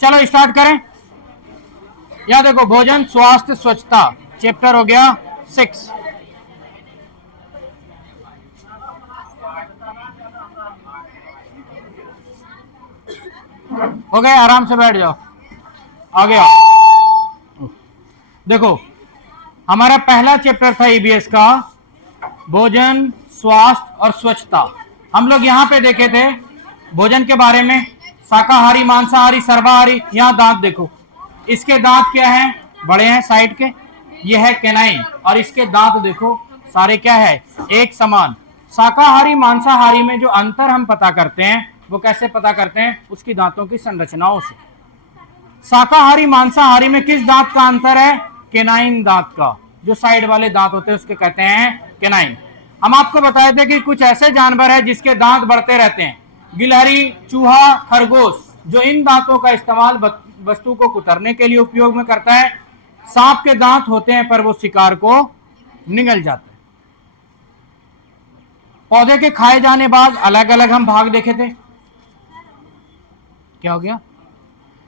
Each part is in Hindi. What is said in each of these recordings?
चलो स्टार्ट करें। या देखो, भोजन स्वास्थ्य स्वच्छता चैप्टर हो गया 6। हो गए, आराम से बैठ जाओ, आगे आओ। देखो, हमारा पहला चैप्टर था ईबीएस का भोजन स्वास्थ्य और स्वच्छता। हम लोग यहां पे देखे थे भोजन के बारे में, शाकाहारी मांसाहारी सर्वाहारी। यहां दांत देखो, इसके दांत क्या हैं, बड़े हैं साइड के, ये है कैनाइन, और इसके दांत देखो सारे क्या है, एक समान। शाकाहारी मांसाहारी में जो अंतर हम पता करते हैं वो कैसे पता करते हैं, उसकी दांतों की संरचनाओं से। शाकाहारी मांसाहारी में किस दांत का अंतर है, कैनाइन दांत का, जो साइड वाले दांत होते हैं उसके कहते हैं कैनाइन। हम आपको बताए थे कि कुछ ऐसे जानवर हैं जिसके दांत बढ़ते रहते हैं, गिलहरी, चूहा, खरगोश, जो इन दांतों का इस्तेमाल वस्तु को कुतरने के लिए उपयोग में करता है। सांप के दांत होते हैं पर वो शिकार को निगल जाते हैं। पौधे के खाए जाने बाद अलग अलग हम भाग देखे थे, क्या हो गया,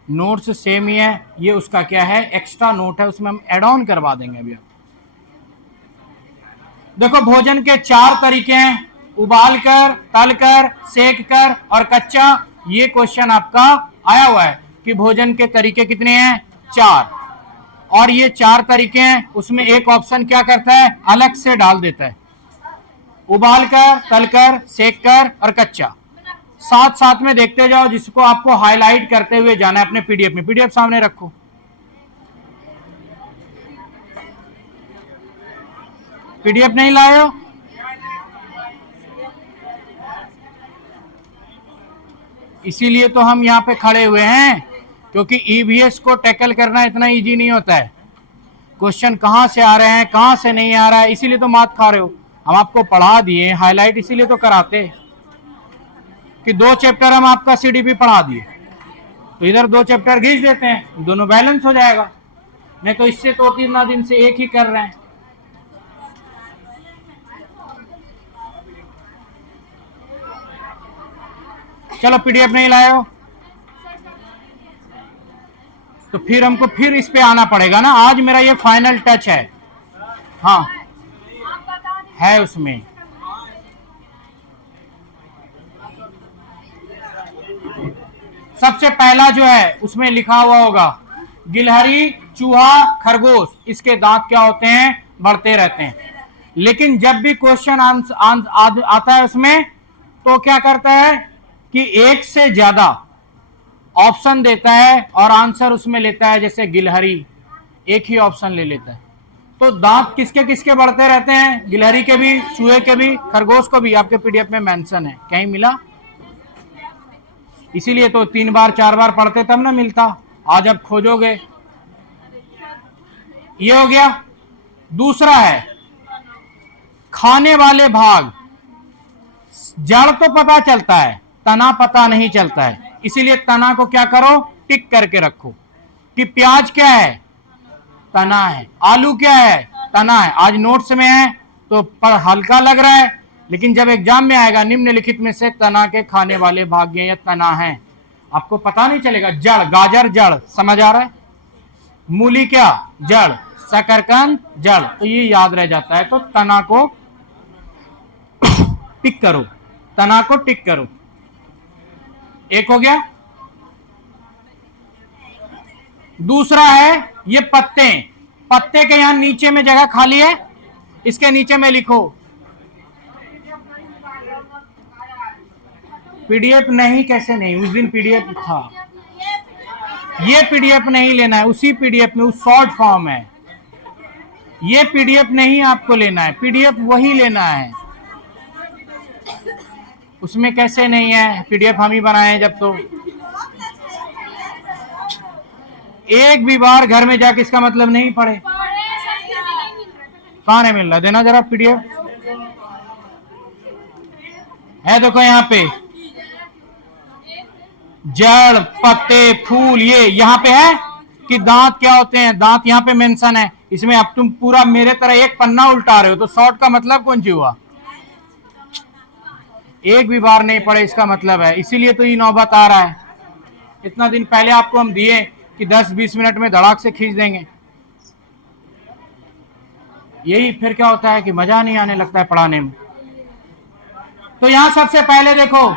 नोट्स सेम ही है, ये उसका क्या है, एक्स्ट्रा नोट है, उसमें हम एड ऑन करवा देंगे अभी। देखो, भोजन के 4 तरीके हैं, उबाल कर, तल कर, सेक कर और कच्चा। ये क्वेश्चन आपका आया हुआ है कि भोजन के तरीके कितने हैं, 4, और ये 4 तरीके हैं, उसमें एक ऑप्शन क्या करता है, अलग से डाल देता है, उबाल कर, तल कर, सेक कर और कच्चा। साथ साथ में देखते जाओ, जिसको आपको हाईलाइट करते हुए जाना है अपने पीडीएफ में। पीडीएफ सामने रखो, पीडीएफ नहीं लाए हो, इसीलिए तो हम यहाँ पे खड़े हुए हैं, क्योंकि ईवीएस को टैकल करना इतना इजी नहीं होता है। क्वेश्चन कहाँ से आ रहे हैं, कहाँ से नहीं आ रहा है, इसीलिए तो मात खा रहे हो। हम आपको पढ़ा दिए हाईलाइट, इसीलिए तो कराते कि 2 चैप्टर हम आपका सीडीपी पढ़ा दिए, तो इधर 2 चैप्टर खींच देते हैं, दोनों बैलेंस हो जाएगा। नहीं तो इससे तो 3 दिन से एक ही कर रहे हैं। चलो, पीडीएफ नहीं लाए हो तो फिर हमको फिर इस पे आना पड़ेगा ना। आज मेरा ये फाइनल टच है। हाँ है उसमें, सबसे पहला जो है उसमें लिखा हुआ होगा गिलहरी, चूहा, खरगोश, इसके दांत क्या होते हैं, बढ़ते रहते हैं। लेकिन जब भी क्वेश्चन आता है उसमें, तो क्या करता है कि एक से ज्यादा ऑप्शन देता है और आंसर उसमें लेता है। जैसे गिलहरी, एक ही ऑप्शन ले लेता है, तो दांत किसके किसके बढ़ते रहते हैं, गिलहरी के भी, चूहे के भी, खरगोश को भी। आपके पीडीएफ में मेंशन है, कहीं मिला, इसीलिए तो 3 बार 4 बार पढ़ते तब ना मिलता। आज अब खोजोगे। ये हो गया। दूसरा है खाने वाले भाग, जड़ तो पता चलता है, तना पता नहीं चलता है, इसीलिए तना को क्या करो, टिक करके रखो कि प्याज क्या है, तना है, आलू क्या है, तना है। आज नोट्स में है तो हल्का लग रहा है, लेकिन जब एग्जाम में आएगा निम्नलिखित में से तना के खाने वाले भाग या तना है, आपको पता नहीं चलेगा। जड़, गाजर जड़, समझ आ रहा है, मूली क्या, जड़, शकरकंद जड़, तो ये याद रह जाता है। तो तना को टिक करो, तना को टिक करो। एक हो गया। दूसरा है ये पत्ते, पत्ते के यहां नीचे में जगह खाली है, इसके नीचे में लिखो पीडीएफ नहीं, कैसे नहीं, उस दिन पीडीएफ था, ये पीडीएफ नहीं लेना है, उसी पीडीएफ में, उस शॉर्ट फॉर्म है, ये पीडीएफ नहीं आपको लेना है, पीडीएफ वही लेना है। उसमें कैसे नहीं है, पीडीएफ हम ही बनाए हैं जब। तो एक भी बार घर में जाके इसका मतलब नहीं पढ़े, कहां नहीं मिल रहा, देना जरा पीडीएफ है। देखो यहाँ पे जड़, पत्ते, फूल, ये यहाँ पे है कि दांत क्या होते हैं, दांत यहाँ पे मेंशन है। इसमें अब तुम पूरा मेरे तरह एक पन्ना उल्टा रहे हो, तो शॉर्ट का मतलब कौन सी हुआ, एक भी बार नहीं पढ़े इसका मतलब है, इसीलिए तो ये नौबत आ रहा है। इतना दिन पहले आपको हम दिए कि 10-20 मिनट में धड़ाक से खींच देंगे। यही फिर क्या होता है कि मजा नहीं आने लगता है पढ़ाने में। तो यहां सबसे पहले देखो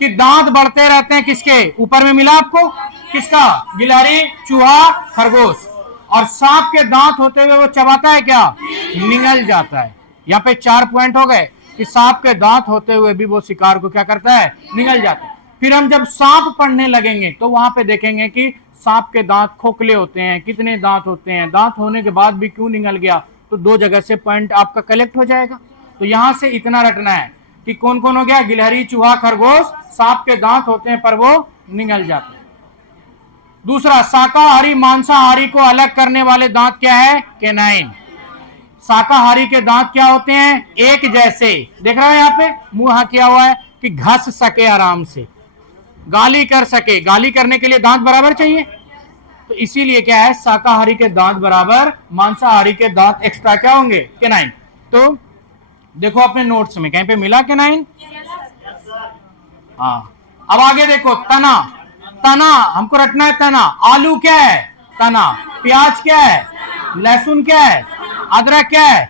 कि दांत बढ़ते रहते हैं किसके ऊपर में मिला आपको, किसका, गिलहरी, चूहा, खरगोश। और सांप के दांत होते हुए वो चबाता है क्या, निगल जाता है। यहाँ पे 4 पॉइंट हो गए कि सांप के दांत होते हुए भी वो शिकार को क्या करता है, निगल जाता है। फिर हम जब सांप पढ़ने लगेंगे तो वहां पे देखेंगे कि सांप के दांत खोखले होते हैं, कितने दांत होते हैं, दांत होने के बाद भी क्यों निगल गया। तो 2 जगह से पॉइंट आपका कलेक्ट हो जाएगा। तो यहां से इतना रटना है कि कौन कौन हो गया, गिलहरी, चूहा, खरगोश, सांप के दांत होते हैं पर वो निगल जाते हैं। दूसरा, शाकाहारी मांसाहारी को अलग करने वाले दांत क्या है, कैनाइन। शाकाहारी के दांत क्या होते हैं, एक जैसे, देख रहे हो यहाँ पे मुंह किया हुआ है कि घस सके आराम से, गाली कर सके। गाली करने के लिए दांत बराबर चाहिए, तो इसीलिए क्या है, शाकाहारी के दांत बराबर मांसाहारी के दांत एक्स्ट्रा क्या होंगे, कैनाइन। तो देखो अपने नोट्स में कहीं पे मिला कैनाइन, हाँ। अब आगे देखो, तना, तना हमको रटना है, तना। आलू क्या है, तना। प्याज क्या है, लहसुन क्या है, अदरक क्या है।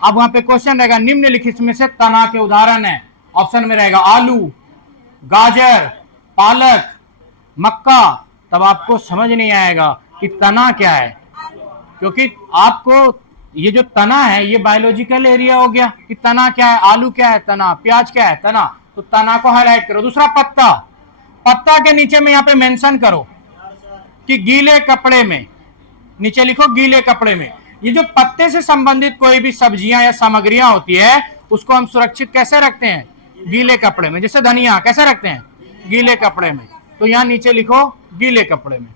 अब वहां पे क्वेश्चन रहेगा निम्नलिखित में से तना के उदाहरण है। ऑप्शन में रहेगा आलू, गाजर, पालक, मक्का। तब आपको समझ नहीं आएगा कि तना क्या है, क्योंकि आपको ये जो तना है ये बायोलॉजिकल एरिया हो गया कि तना क्या है, आलू क्या है, तना, प्याज क्या है, तना। तो तना को हाईलाइट करो। दूसरा, पत्ता। पत्ता के नीचे में यहां पे मेंशन करो कि गीले कपड़े में, नीचे लिखो गीले कपड़े में। ये जो पत्ते से संबंधित कोई भी सब्जियां या सामग्रियां होती है उसको हम सुरक्षित कैसे रखते हैं, गीले कपड़े में। जैसे धनिया कैसे रखते हैं, गीले कपड़े में। तो यहां नीचे लिखो गीले कपड़े में।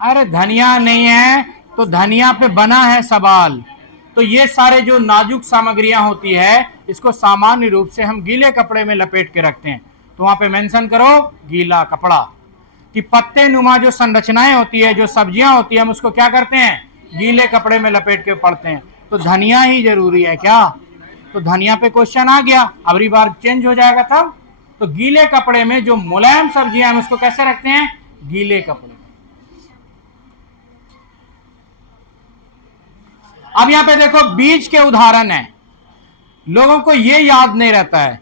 अरे धनिया नहीं है तो धनिया पे बना है सवाल। तो ये सारे जो नाजुक सामग्रियां होती है इसको सामान्य रूप से हम गीले कपड़े में लपेट के रखते हैं। तो वहां पे मेंशन करो गीला कपड़ा। कि पत्ते नुमा जो संरचनाएं होती है, जो सब्जियां होती है, हम उसको क्या करते हैं, गीले कपड़े में लपेट के पढ़ते हैं। तो धनिया ही जरूरी है क्या, तो धनिया पे क्वेश्चन आ गया, अगली बार चेंज हो जाएगा तब। तो गीले कपड़े में जो मुलायम सब्जियां हम उसको कैसे रखते हैं, गीले कपड़े। अब यहां पे देखो बीज के उदाहरण है। लोगों को यह याद नहीं रहता है,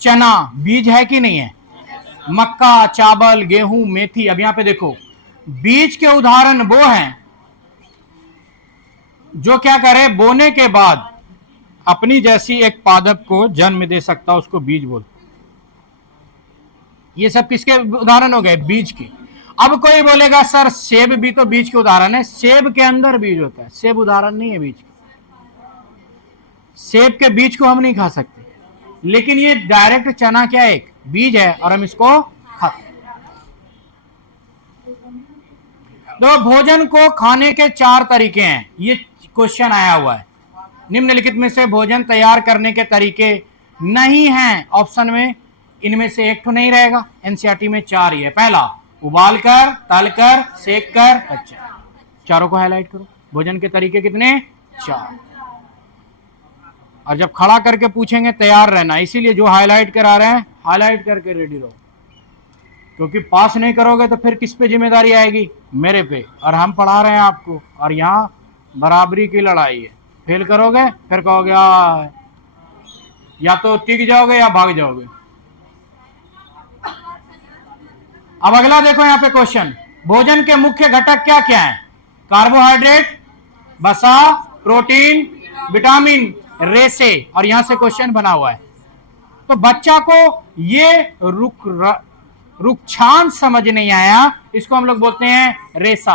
चना बीज है कि नहीं है, मक्का, चावल, गेहूं, मेथी। अब यहां पे देखो बीज के उदाहरण वो हैं जो क्या करे, बोने के बाद अपनी जैसी एक पादप को जन्म दे सकता, उसको बीज बोलते। ये सब किसके उदाहरण हो गए, बीज के। अब कोई बोलेगा सर सेब भी तो बीज के उदाहरण है। सेब के अंदर बीज होता है, सेब उदाहरण नहीं है बीज के। सेब के बीज को हम नहीं खा सकते, लेकिन ये डायरेक्ट चना क्या एक बीज है और हम इसको खाते। तो भोजन को खाने के 4 तरीके हैं, ये क्वेश्चन आया हुआ है। निम्नलिखित में से भोजन तैयार करने के तरीके नहीं हैं ऑप्शन में, इनमें से एक तो नहीं रहेगा। एनसीईआरटी में 4 ही है। पहला, उबालकर, तलकर, सेककर, कच्चा। चारों को हाईलाइट करो। भोजन के तरीके कितने, 4। और जब खड़ा करके पूछेंगे तैयार रहना, इसीलिए जो हाईलाइट करा रहे हैं हाईलाइट करके रेडी रहो, क्योंकि पास नहीं करोगे तो फिर किस पे जिम्मेदारी आएगी, मेरे पे। और हम पढ़ा रहे हैं आपको, और यहाँ बराबरी की लड़ाई है। फेल करोगे फिर कहोगे या तो टिक जाओगे या भाग जाओगे। अब अगला देखो यहाँ पे क्वेश्चन, भोजन के मुख्य घटक क्या क्या हैं, कार्बोहाइड्रेट, वसा, प्रोटीन, विटामिन, रेसे। और यहां से क्वेश्चन बना हुआ है। तो बच्चा को ये रुक्षांश समझ नहीं आया, इसको हम लोग बोलते हैं रेसा,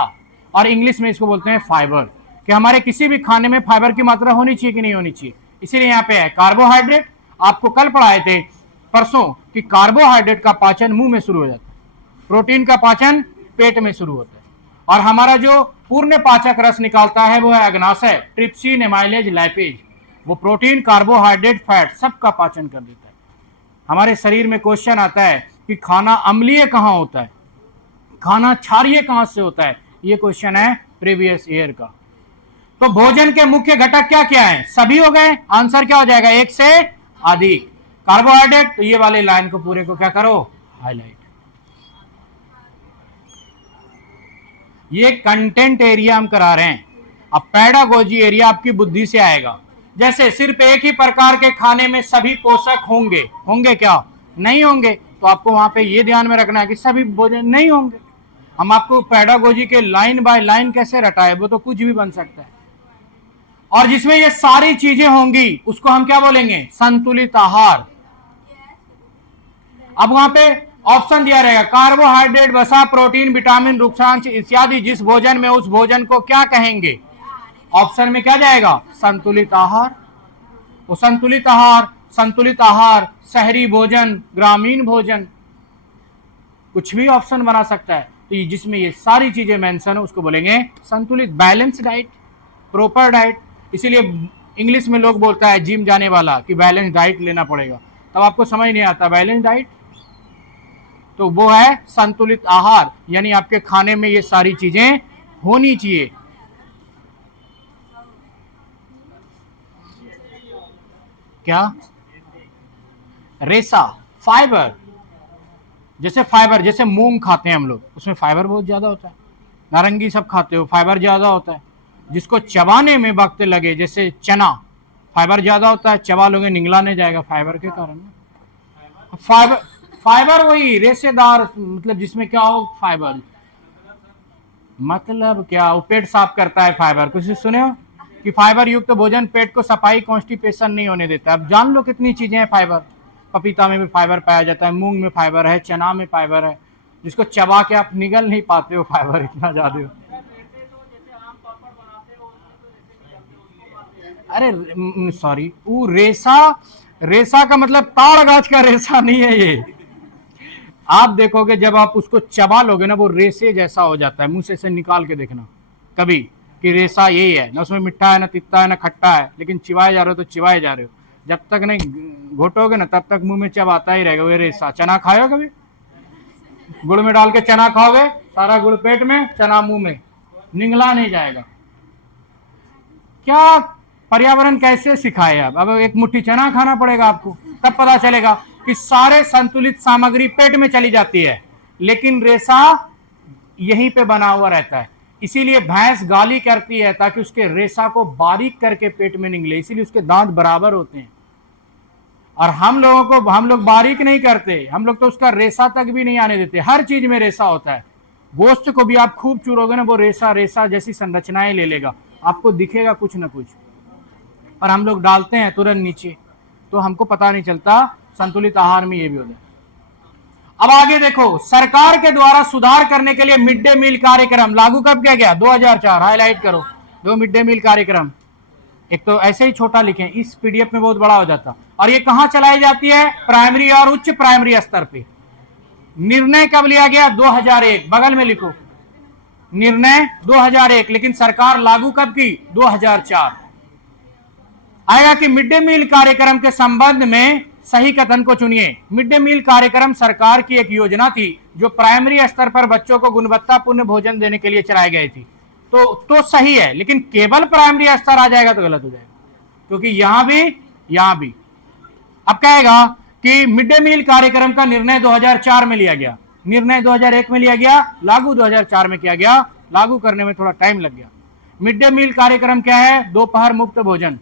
और इंग्लिश में इसको बोलते हैं फाइबर। कि हमारे किसी भी खाने में फाइबर की मात्रा होनी चाहिए कि नहीं होनी चाहिए, इसीलिए यहाँ पे है कार्बोहाइड्रेट। आपको कल पढ़ाए थे परसों कि कार्बोहाइड्रेट का पाचन मुंह में शुरू हो जाता है, प्रोटीन का पाचन पेट में शुरू होता है, और हमारा जो पूर्ण पाचक रस निकालता है वो है अग्नाशय, ट्रिप्सिन, एमाइलेज, लाइपेज। वो प्रोटीन, कार्बोहाइड्रेट, फैट सबका पाचन कर देता है। हमारे शरीर में क्वेश्चन आता है कि खाना अम्लीय कहां होता है, खाना क्षारीय कहां से होता है, ये क्वेश्चन है प्रीवियस ईयर का। तो भोजन के मुख्य घटक क्या क्या हैं? सभी हो गए, आंसर क्या हो जाएगा? एक से अधिक। कार्बोहाइड्रेट, तो ये वाले लाइन को पूरे को क्या करो? हाईलाइट। ये कंटेंट एरिया हम करा रहे हैं, अब पेडागोजी एरिया आपकी बुद्धि से आएगा। जैसे सिर्फ एक ही प्रकार के खाने में सभी पोषक होंगे, होंगे क्या? नहीं होंगे। तो आपको वहां पे ये ध्यान में रखना है कि सभी भोजन नहीं होंगे। हम आपको पेडागोजी के लाइन बाय लाइन कैसे रटाए, वो तो कुछ भी बन सकता है। और जिसमें ये सारी चीजें होंगी उसको हम क्या बोलेंगे? संतुलित आहार। अब वहां पे ऑप्शन दिया रहेगा, कार्बोहाइड्रेट, वसा, प्रोटीन, विटामिन, रुक्षांश इत्यादि जिस भोजन में, उस भोजन को क्या कहेंगे? ऑप्शन में क्या जाएगा? संतुलित आहार। वो संतुलित आहार, संतुलित आहार, शहरी भोजन, ग्रामीण भोजन, कुछ भी ऑप्शन बना सकता है। तो जिसमें ये सारी चीजें मेंशन है उसको बोलेंगे संतुलित, बैलेंस डाइट, प्रॉपर डाइट। इसीलिए इंग्लिश में लोग बोलता है जिम जाने वाला कि बैलेंस डाइट लेना पड़ेगा, तब आपको समझ नहीं आता बैलेंस डाइट, तो वो है संतुलित आहार, यानी आपके खाने में ये सारी चीजें होनी चाहिए। क्या? रेसा, फाइबर। जैसे फाइबर, जैसे मूंग खाते हैं हम लोग, उसमें फाइबर बहुत ज्यादा होता है। नारंगी सब खाते हो, फाइबर ज्यादा होता है। जिसको चबाने में वक्त लगे, जैसे चना, फाइबर ज्यादा होता है, चबा लोगे निगला नहीं जाएगा फाइबर के कारण। फाइबर, फाइबर वही रेशेदार, मतलब जिसमें क्या हो फाइबर, मतलब क्या? वो पेट साफ करता है फाइबर। कुछ सुने हो कि फाइबर युक्त भोजन पेट को सफाई, कॉन्स्टिपेशन नहीं होने देता। अब जान लो कितनी चीजें हैं फाइबर। पपीता में भी फाइबर पाया जाता है, मूंग में फाइबर है, चना में फाइबर है, जिसको चबा के आप निगल नहीं पाते हो, फाइबर इतना ज्यादा हो। अरे सॉरी, वो रेसा, रेसा का मतलब ताड़ गाछ का रेसा नहीं है ये। आप देखोगे जब आप उसको चबा लोगे ना, वो रेसे जैसा हो जाता है। मुंह से निकाल के देखना कभी कि रेसा यही है ना, उसमें मिठा है ना तित्ता है ना खट्टा है, लेकिन चिवाए जा रहे हो तो चिवाए जा रहे हो। जब तक नहीं घोटोगे ना तब तक मुंह में चबाता ही रहेगा वो रेसा। चना खाओ कभी? गुड़ में डाल के चना खाओगे, सारा गुड़ पेट में, चना मुंह में, निगला नहीं जाएगा। क्या पर्यावरण कैसे सिखाए? अब एक मुट्ठी चना खाना पड़ेगा आपको, तब पता चलेगा कि सारे संतुलित सामग्री पेट में चली जाती है, लेकिन रेसा यहीं पे बना हुआ रहता है। इसीलिए भैंस गाली करती है ताकि उसके रेसा को बारीक करके पेट में निकले, इसीलिए उसके दांत बराबर होते हैं। और हम लोग बारीक नहीं करते, हम लोग तो उसका रेसा तक भी नहीं आने देते। हर चीज में रेसा होता है। गोश्त को भी आप खूब चूरोगे ना, वो रेसा रेसा जैसी संरचनाएं ले लेगा, आपको दिखेगा कुछ ना कुछ, और हम लोग डालते हैं तुरंत नीचे, तो हमको पता नहीं चलता। संतुलित आहार में ये भी होता है। अब आगे देखो, सरकार के द्वारा सुधार करने के लिए मिड डे मील कार्यक्रम लागू कब किया गया? 2004। हाईलाइट करो दो मिड डे मील कार्यक्रम। एक तो ऐसे ही छोटा लिखें, इस पीडीएफ में बहुत बड़ा हो जाता। और ये कहां चलाई जाती है? प्राइमरी और उच्च प्राइमरी स्तर पे। निर्णय कब लिया गया? 2001, बगल में लिखो, निर्णय 2001, लेकिन सरकार लागू कब की? 2004। आएगा कि मिड डे मील कार्यक्रम के संबंध में सही कथन को चुनिए। मिड डे मील कार्यक्रम सरकार की एक योजना थी जो प्राइमरी स्तर पर बच्चों को गुणवत्तापूर्ण भोजन देने के लिए चलाई गई थी। तो सही है, लेकिन केवल प्राइमरी स्तर आ जाएगा तो गलत हो जाएगा, क्योंकि यहां भी। अब कहेगा कि मिड डे मील कार्यक्रम का निर्णय 2004 में लिया गया, निर्णय 2001 में लिया गया, लागू 2004 में किया गया। लागू करने में थोड़ा टाइम लग गया। मिड डे मील कार्यक्रम क्या है? दोपहर मुक्त भोजन।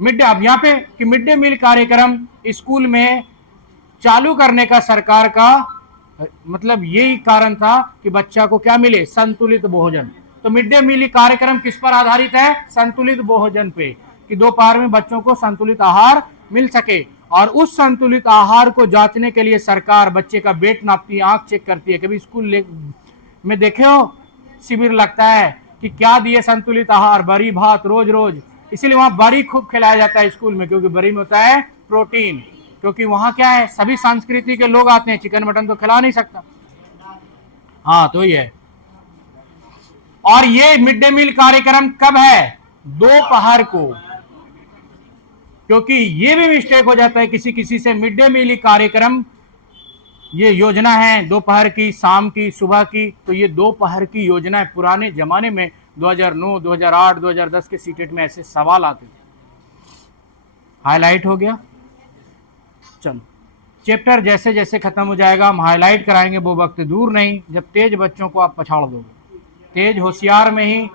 मिड डे, अब यहाँ पे कि मिड डे मील कार्यक्रम स्कूल में चालू करने का सरकार का मतलब यही कारण था कि बच्चा को क्या मिले? संतुलित भोजन। तो मिड डे मील कार्यक्रम किस पर आधारित है? संतुलित भोजन पे, कि दोपहर में बच्चों को संतुलित आहार मिल सके। और उस संतुलित आहार को जांचने के लिए सरकार बच्चे का वेट नापती है, आंख चेक करती है। कभी स्कूल में देखे हो शिविर लगता है कि क्या दिए संतुलित आहार? बड़ी भात रोज रोज। इसीलिए वहां बड़ी खूब खिलाया जाता है स्कूल में, क्योंकि बड़ी में होता है प्रोटीन। क्योंकि वहां क्या है, सभी संस्कृति के लोग आते हैं, चिकन मटन तो खिला नहीं सकता। हाँ, तो ये है। और ये मिड डे मील कार्यक्रम कब है? दोपहर को। क्योंकि ये भी मिस्टेक हो जाता है किसी से, मिड डे मील कार्यक्रम ये योजना है दोपहर की, शाम की, सुबह की, तो ये दोपहर की योजना है। पुराने जमाने में 2009, 2008, 2010 के सीटेट में ऐसे सवाल आते थे। हाईलाइट हो गया। चलो, चैप्टर जैसे जैसे खत्म हो जाएगा हम हाईलाइट कराएंगे, वो वक्त दूर नहीं जब तेज बच्चों को आप पछाड़ दोगे। तेज होशियार में ही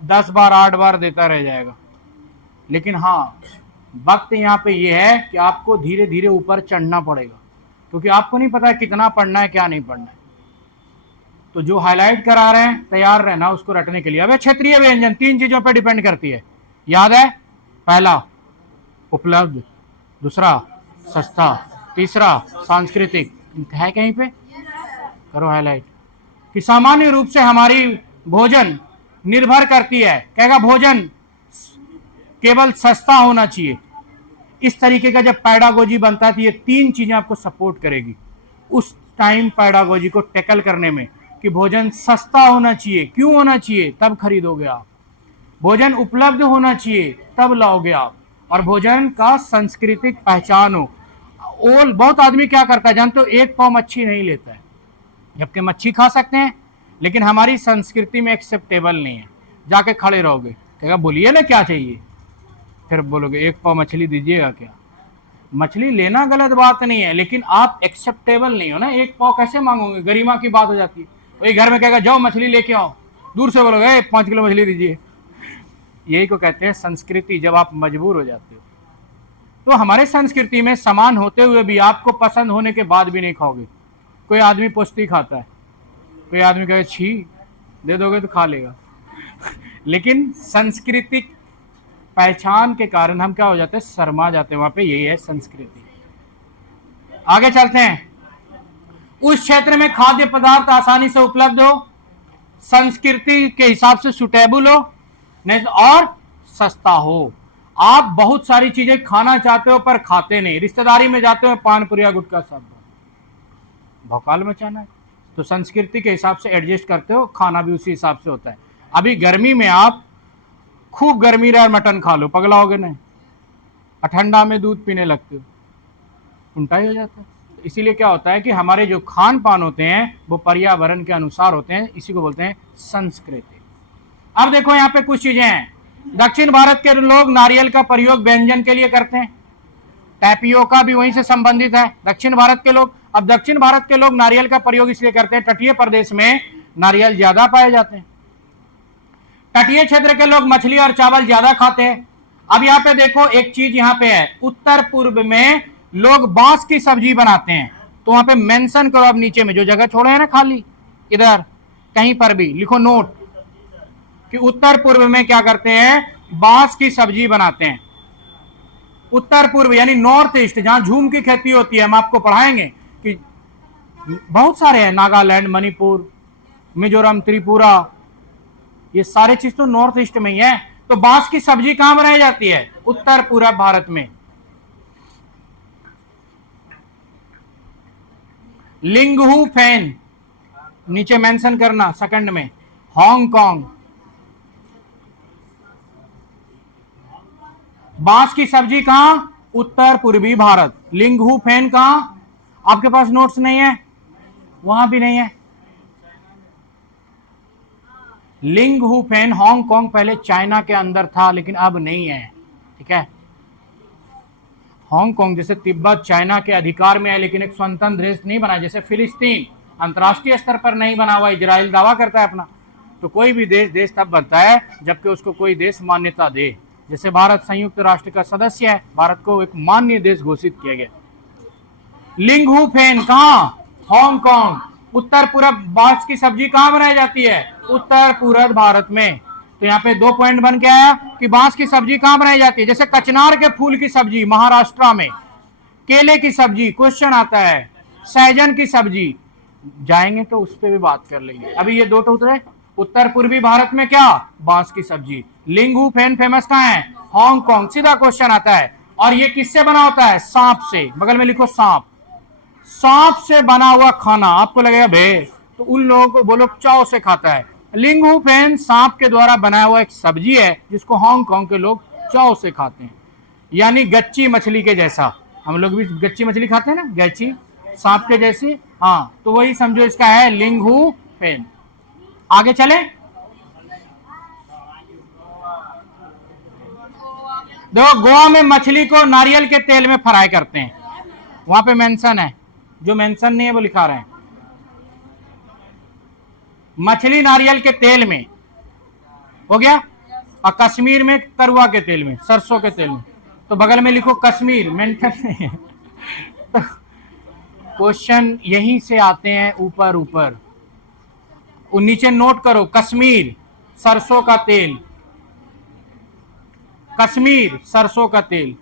10 बार 8 बार देता रह जाएगा। लेकिन हाँ, वक्त यहाँ पे ये है कि आपको धीरे धीरे ऊपर चढ़ना पड़ेगा, क्योंकि आपको नहीं पता कितना पढ़ना है क्या नहीं पढ़ना है। तो जो हाईलाइट करा रहे हैं तैयार रहना उसको रटने के लिए। अब क्षेत्रीय व्यंजन 3 चीजों पे डिपेंड करती है, याद है? पहला उपलब्ध, दूसरा सस्ता, तीसरा सांस्कृतिक। है कहीं पे? करो हाईलाइट। कि सामान्य रूप से हमारी भोजन निर्भर करती है, कहेगा भोजन केवल सस्ता होना चाहिए। इस तरीके का जब पैडागोजी बनता है तो ये 3 चीजें आपको सपोर्ट करेगी उस टाइम पैडागोजी को टैकल करने में, कि भोजन सस्ता होना चाहिए। क्यों होना चाहिए? तब खरीदोगे आप। भोजन उपलब्ध होना चाहिए, तब लाओगे आप। और भोजन का सांस्कृतिक पहचान हो। बहुत आदमी क्या करता है जानते हो? 1 पाव मच्छी नहीं लेता है, जबकि मच्छी खा सकते हैं, लेकिन हमारी संस्कृति में एक्सेप्टेबल नहीं है। जाके खड़े रहोगे, कहेगा बोलिए ना क्या चाहिए, फिर बोलोगे 1 पाव मछली दीजिएगा क्या। मछली लेना गलत बात नहीं है, लेकिन आप एक्सेप्टेबल नहीं हो ना। 1 पाव कैसे मांगोगे? गरिमा की बात हो जाती है। वही घर में कहेगा जाओ मछली लेके आओ, दूर से बोलोगे 5 किलो मछली दीजिए। यही को कहते हैं संस्कृति, जब आप मजबूर हो जाते हो। तो हमारे संस्कृति में समान होते हुए भी आपको पसंद होने के बाद भी नहीं खाओगे। कोई आदमी पोस्ती खाता है, कोई आदमी कहे छी, दे दोगे तो खा लेगा। लेकिन सांस्कृतिक पहचान के कारण हम क्या हो जाते हैं? शर्मा जाते हैं। वहां पे यही है संस्कृति। आगे चलते हैं। उस क्षेत्र में खाद्य पदार्थ आसानी से उपलब्ध हो, संस्कृति के हिसाब से सुटेबल हो, नहीं और सस्ता हो। आप बहुत सारी चीजें खाना चाहते हो पर खाते नहीं। रिश्तेदारी में जाते हो, पान पुरिया गुटखा सब भौकाल मचाना है, तो संस्कृति के हिसाब से एडजस्ट करते हो, खाना भी उसी हिसाब से होता है। अभी गर्मी में आप खूब गर्मी रहे मटन खा लो, पगलाओगे नहीं। ठंडा में दूध पीने लगते हो, उल्टा ही हो जाता है। इसीलिए क्या होता है कि हमारे जो खान पान होते हैं वो पर्यावरण के अनुसार होते हैं, इसी को बोलते हैं संस्कृति। अब देखो यहाँ पे कुछ चीजें हैं। दक्षिण भारत के लोग नारियल का प्रयोग व्यंजन के लिए करते हैं। टैपियोका भी वहीं से संबंधित है, दक्षिण भारत के लोग। अब दक्षिण भारत के लोग नारियल का प्रयोग इसलिए करते हैं, तटीय प्रदेश में नारियल ज्यादा पाए जाते हैं। तटीय क्षेत्र के लोग मछली और चावल ज्यादा खाते हैं। अब यहाँ पे देखो एक चीज यहाँ पे है, उत्तर पूर्व में लोग बांस की सब्जी बनाते हैं। तो वहां पे मेंशन करो, अब नीचे में जो जगह छोड़े हैं ना खाली, इधर कहीं पर भी लिखो नोट कि उत्तर पूर्व में क्या करते हैं? बांस की सब्जी बनाते हैं। उत्तर पूर्व यानी नॉर्थ ईस्ट, जहां झूम की खेती होती है। हम आपको पढ़ाएंगे कि बहुत सारे हैं, नागालैंड, मणिपुर, मिजोरम, त्रिपुरा, ये सारे चीज तो नॉर्थ ईस्ट में ही है। तो बांस की सब्जी कहां बनाई जाती है? उत्तर पूर्व भारत में। लिंगहू फैन नीचे मेंशन करना सेकंड में। हांगकांग, बांस की सब्जी कहां? उत्तर पूर्वी भारत। लिंगहू फैन कहां? आपके पास नोट्स नहीं है? वहां भी नहीं है। लिंगहू फैन हांगकांग पहले चाइना के अंदर था, लेकिन अब नहीं है। ठीक है, हांगकांग जैसे तिब्बत चाइना के अधिकार में है, लेकिन एक स्वतंत्र देश नहीं बना। जैसे फिलिस्तीन अंतर्राष्ट्रीय स्तर पर नहीं बना हुआ, इजराइल दावा करता है अपना। तो कोई भी देश तब बनता है जबकि उसको कोई देश मान्यता दे। जैसे भारत संयुक्त राष्ट्र का सदस्य है, भारत को एक मान्य देश घोषित किया गया। लिंगहू फैन कहां? हांगकांग। उत्तर पूर्व बांस की सब्जी कहां बनाई जाती है? उत्तर पूर्व भारत में। तो यहाँ पे 2 पॉइंट बन के आया कि बांस की सब्जी कहां बनाई जाती है। जैसे कचनार के फूल की सब्जी महाराष्ट्र में, केले की सब्जी क्वेश्चन आता है, सहजन की सब्जी जाएंगे तो उस पर भी बात कर लेंगे। अभी ये 2 उतरे। उत्तर पूर्वी भारत में क्या? बांस की सब्जी। लिंगहू फैन फेमस कहां है? हांगकांग। सीधा क्वेश्चन आता है। और ये किससे बना होता है? सांप से। बगल में लिखो सांप। सांप से बना हुआ खाना आपको लगेगा भे, तो उन लोगों को वो लोग चाव से खाता है। लिंगहू फैन सांप के द्वारा बनाया हुआ एक सब्जी है जिसको हांगकांग के लोग चाव से खाते हैं, यानी गच्ची मछली के जैसा। हम लोग भी गच्ची मछली खाते हैं ना, गच्ची सांप के जैसी। हाँ, तो वही समझो इसका है लिंगहू फैन। आगे चले। देखो गोवा में मछली को नारियल के तेल में फ्राई करते हैं, वहां पे मेंशन है, जो मेंशन नहीं है वो लिखा रहे हैं, मछली नारियल के तेल में, हो गया। और कश्मीर में तरुआ के तेल में, सरसों के तेल में, तो बगल में लिखो कश्मीर, मेंशन नहीं है। तो क्वेश्चन यहीं से आते हैं, ऊपर ऊपर नीचे नोट करो, कश्मीर सरसों का तेल, कश्मीर सरसों का तेल,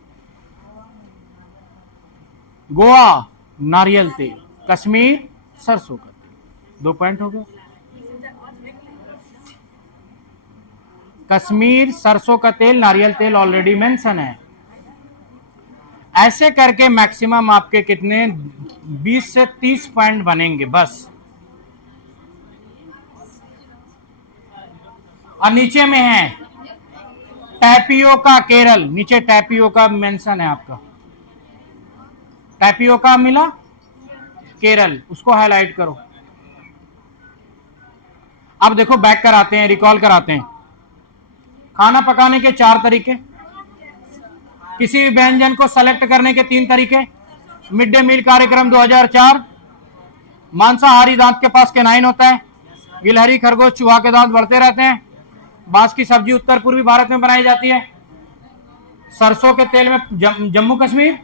गोवा नारियल तेल, कश्मीर सरसों का तेल, 2 पॉइंट हो गए। कश्मीर सरसों का तेल, नारियल तेल ऑलरेडी मेंशन है। ऐसे करके मैक्सिमम आपके कितने 20 से 30 पॉइंट बनेंगे बस। और नीचे में है टैपियोका केरल, नीचे टैपियोका मेंशन है आपका, टैपियोका मिला केरल, उसको हाईलाइट करो। अब देखो बैक कराते हैं, रिकॉल कराते हैं। खाना पकाने के 4 तरीके, किसी भी व्यंजन को सेलेक्ट करने के 3 तरीके, मिड डे मील कार्यक्रम 2004, मांसाहारी दांत के पास केनाइन होता है, गिलहरी खरगोश चूहा के दांत बढ़ते रहते हैं, बांस की सब्जी उत्तर पूर्वी भारत में बनाई जाती है, सरसों के तेल में जम्मू कश्मीर,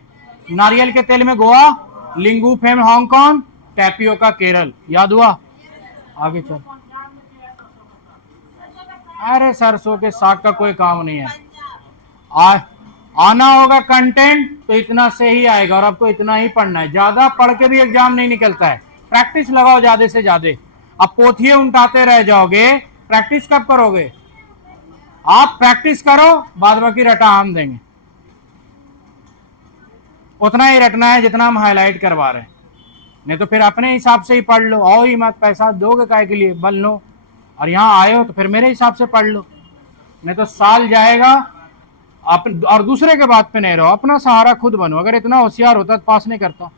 नारियल के तेल में गोवा, लिंगू फेम हांगकांग, टैपियोका केरल। याद हुआ? आगे चल। अरे सरसों के साग का कोई काम नहीं है, आना होगा कंटेंट तो इतना से ही आएगा, और आपको इतना ही पढ़ना है, ज्यादा पढ़ के भी एग्जाम नहीं निकलता है। प्रैक्टिस लगाओ ज्यादा से ज्यादा। अब पोथिये उल्टाते रह जाओगे, प्रैक्टिस कब करोगे? आप प्रैक्टिस करो, बाद बाकी रटा हम देंगे। उतना ही रटना है जितना हम हाईलाइट करवा रहे हैं, नहीं तो फिर अपने हिसाब से ही पढ़ लो। आओ ही मत, पैसा दोगे काय के लिए, बल लो, और यहाँ आए हो तो फिर मेरे हिसाब से पढ़ लो, नहीं तो साल जाएगा और दूसरे के बात पे नहीं रहो, अपना सहारा खुद बनो। अगर इतना होशियार होता तो पास नहीं करता।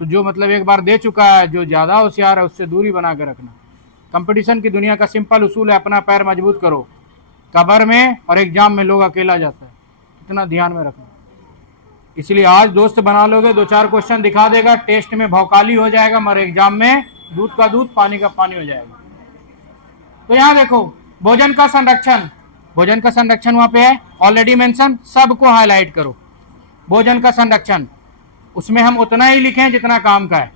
तो जो मतलब एक बार दे चुका है, जो ज्यादा होशियार है उससे दूरी बना के रखना। कंपटीशन की दुनिया का सिंपल उसूल है, अपना पैर मजबूत करो। कबर में और एग्जाम में लोग अकेला जाता है, इतना ध्यान में रखना। इसलिए आज दोस्त बना लोगे, 2-4 क्वेश्चन दिखा देगा, टेस्ट में भौकाली हो जाएगा, मगर एग्जाम में दूध का दूध पानी का पानी हो जाएगा। तो यहाँ देखो भोजन का संरक्षण, भोजन का संरक्षण वहां पे है ऑलरेडी मेंशन, सबको हाईलाइट करो। भोजन का संरक्षण, उसमें हम उतना ही लिखें जितना काम का है।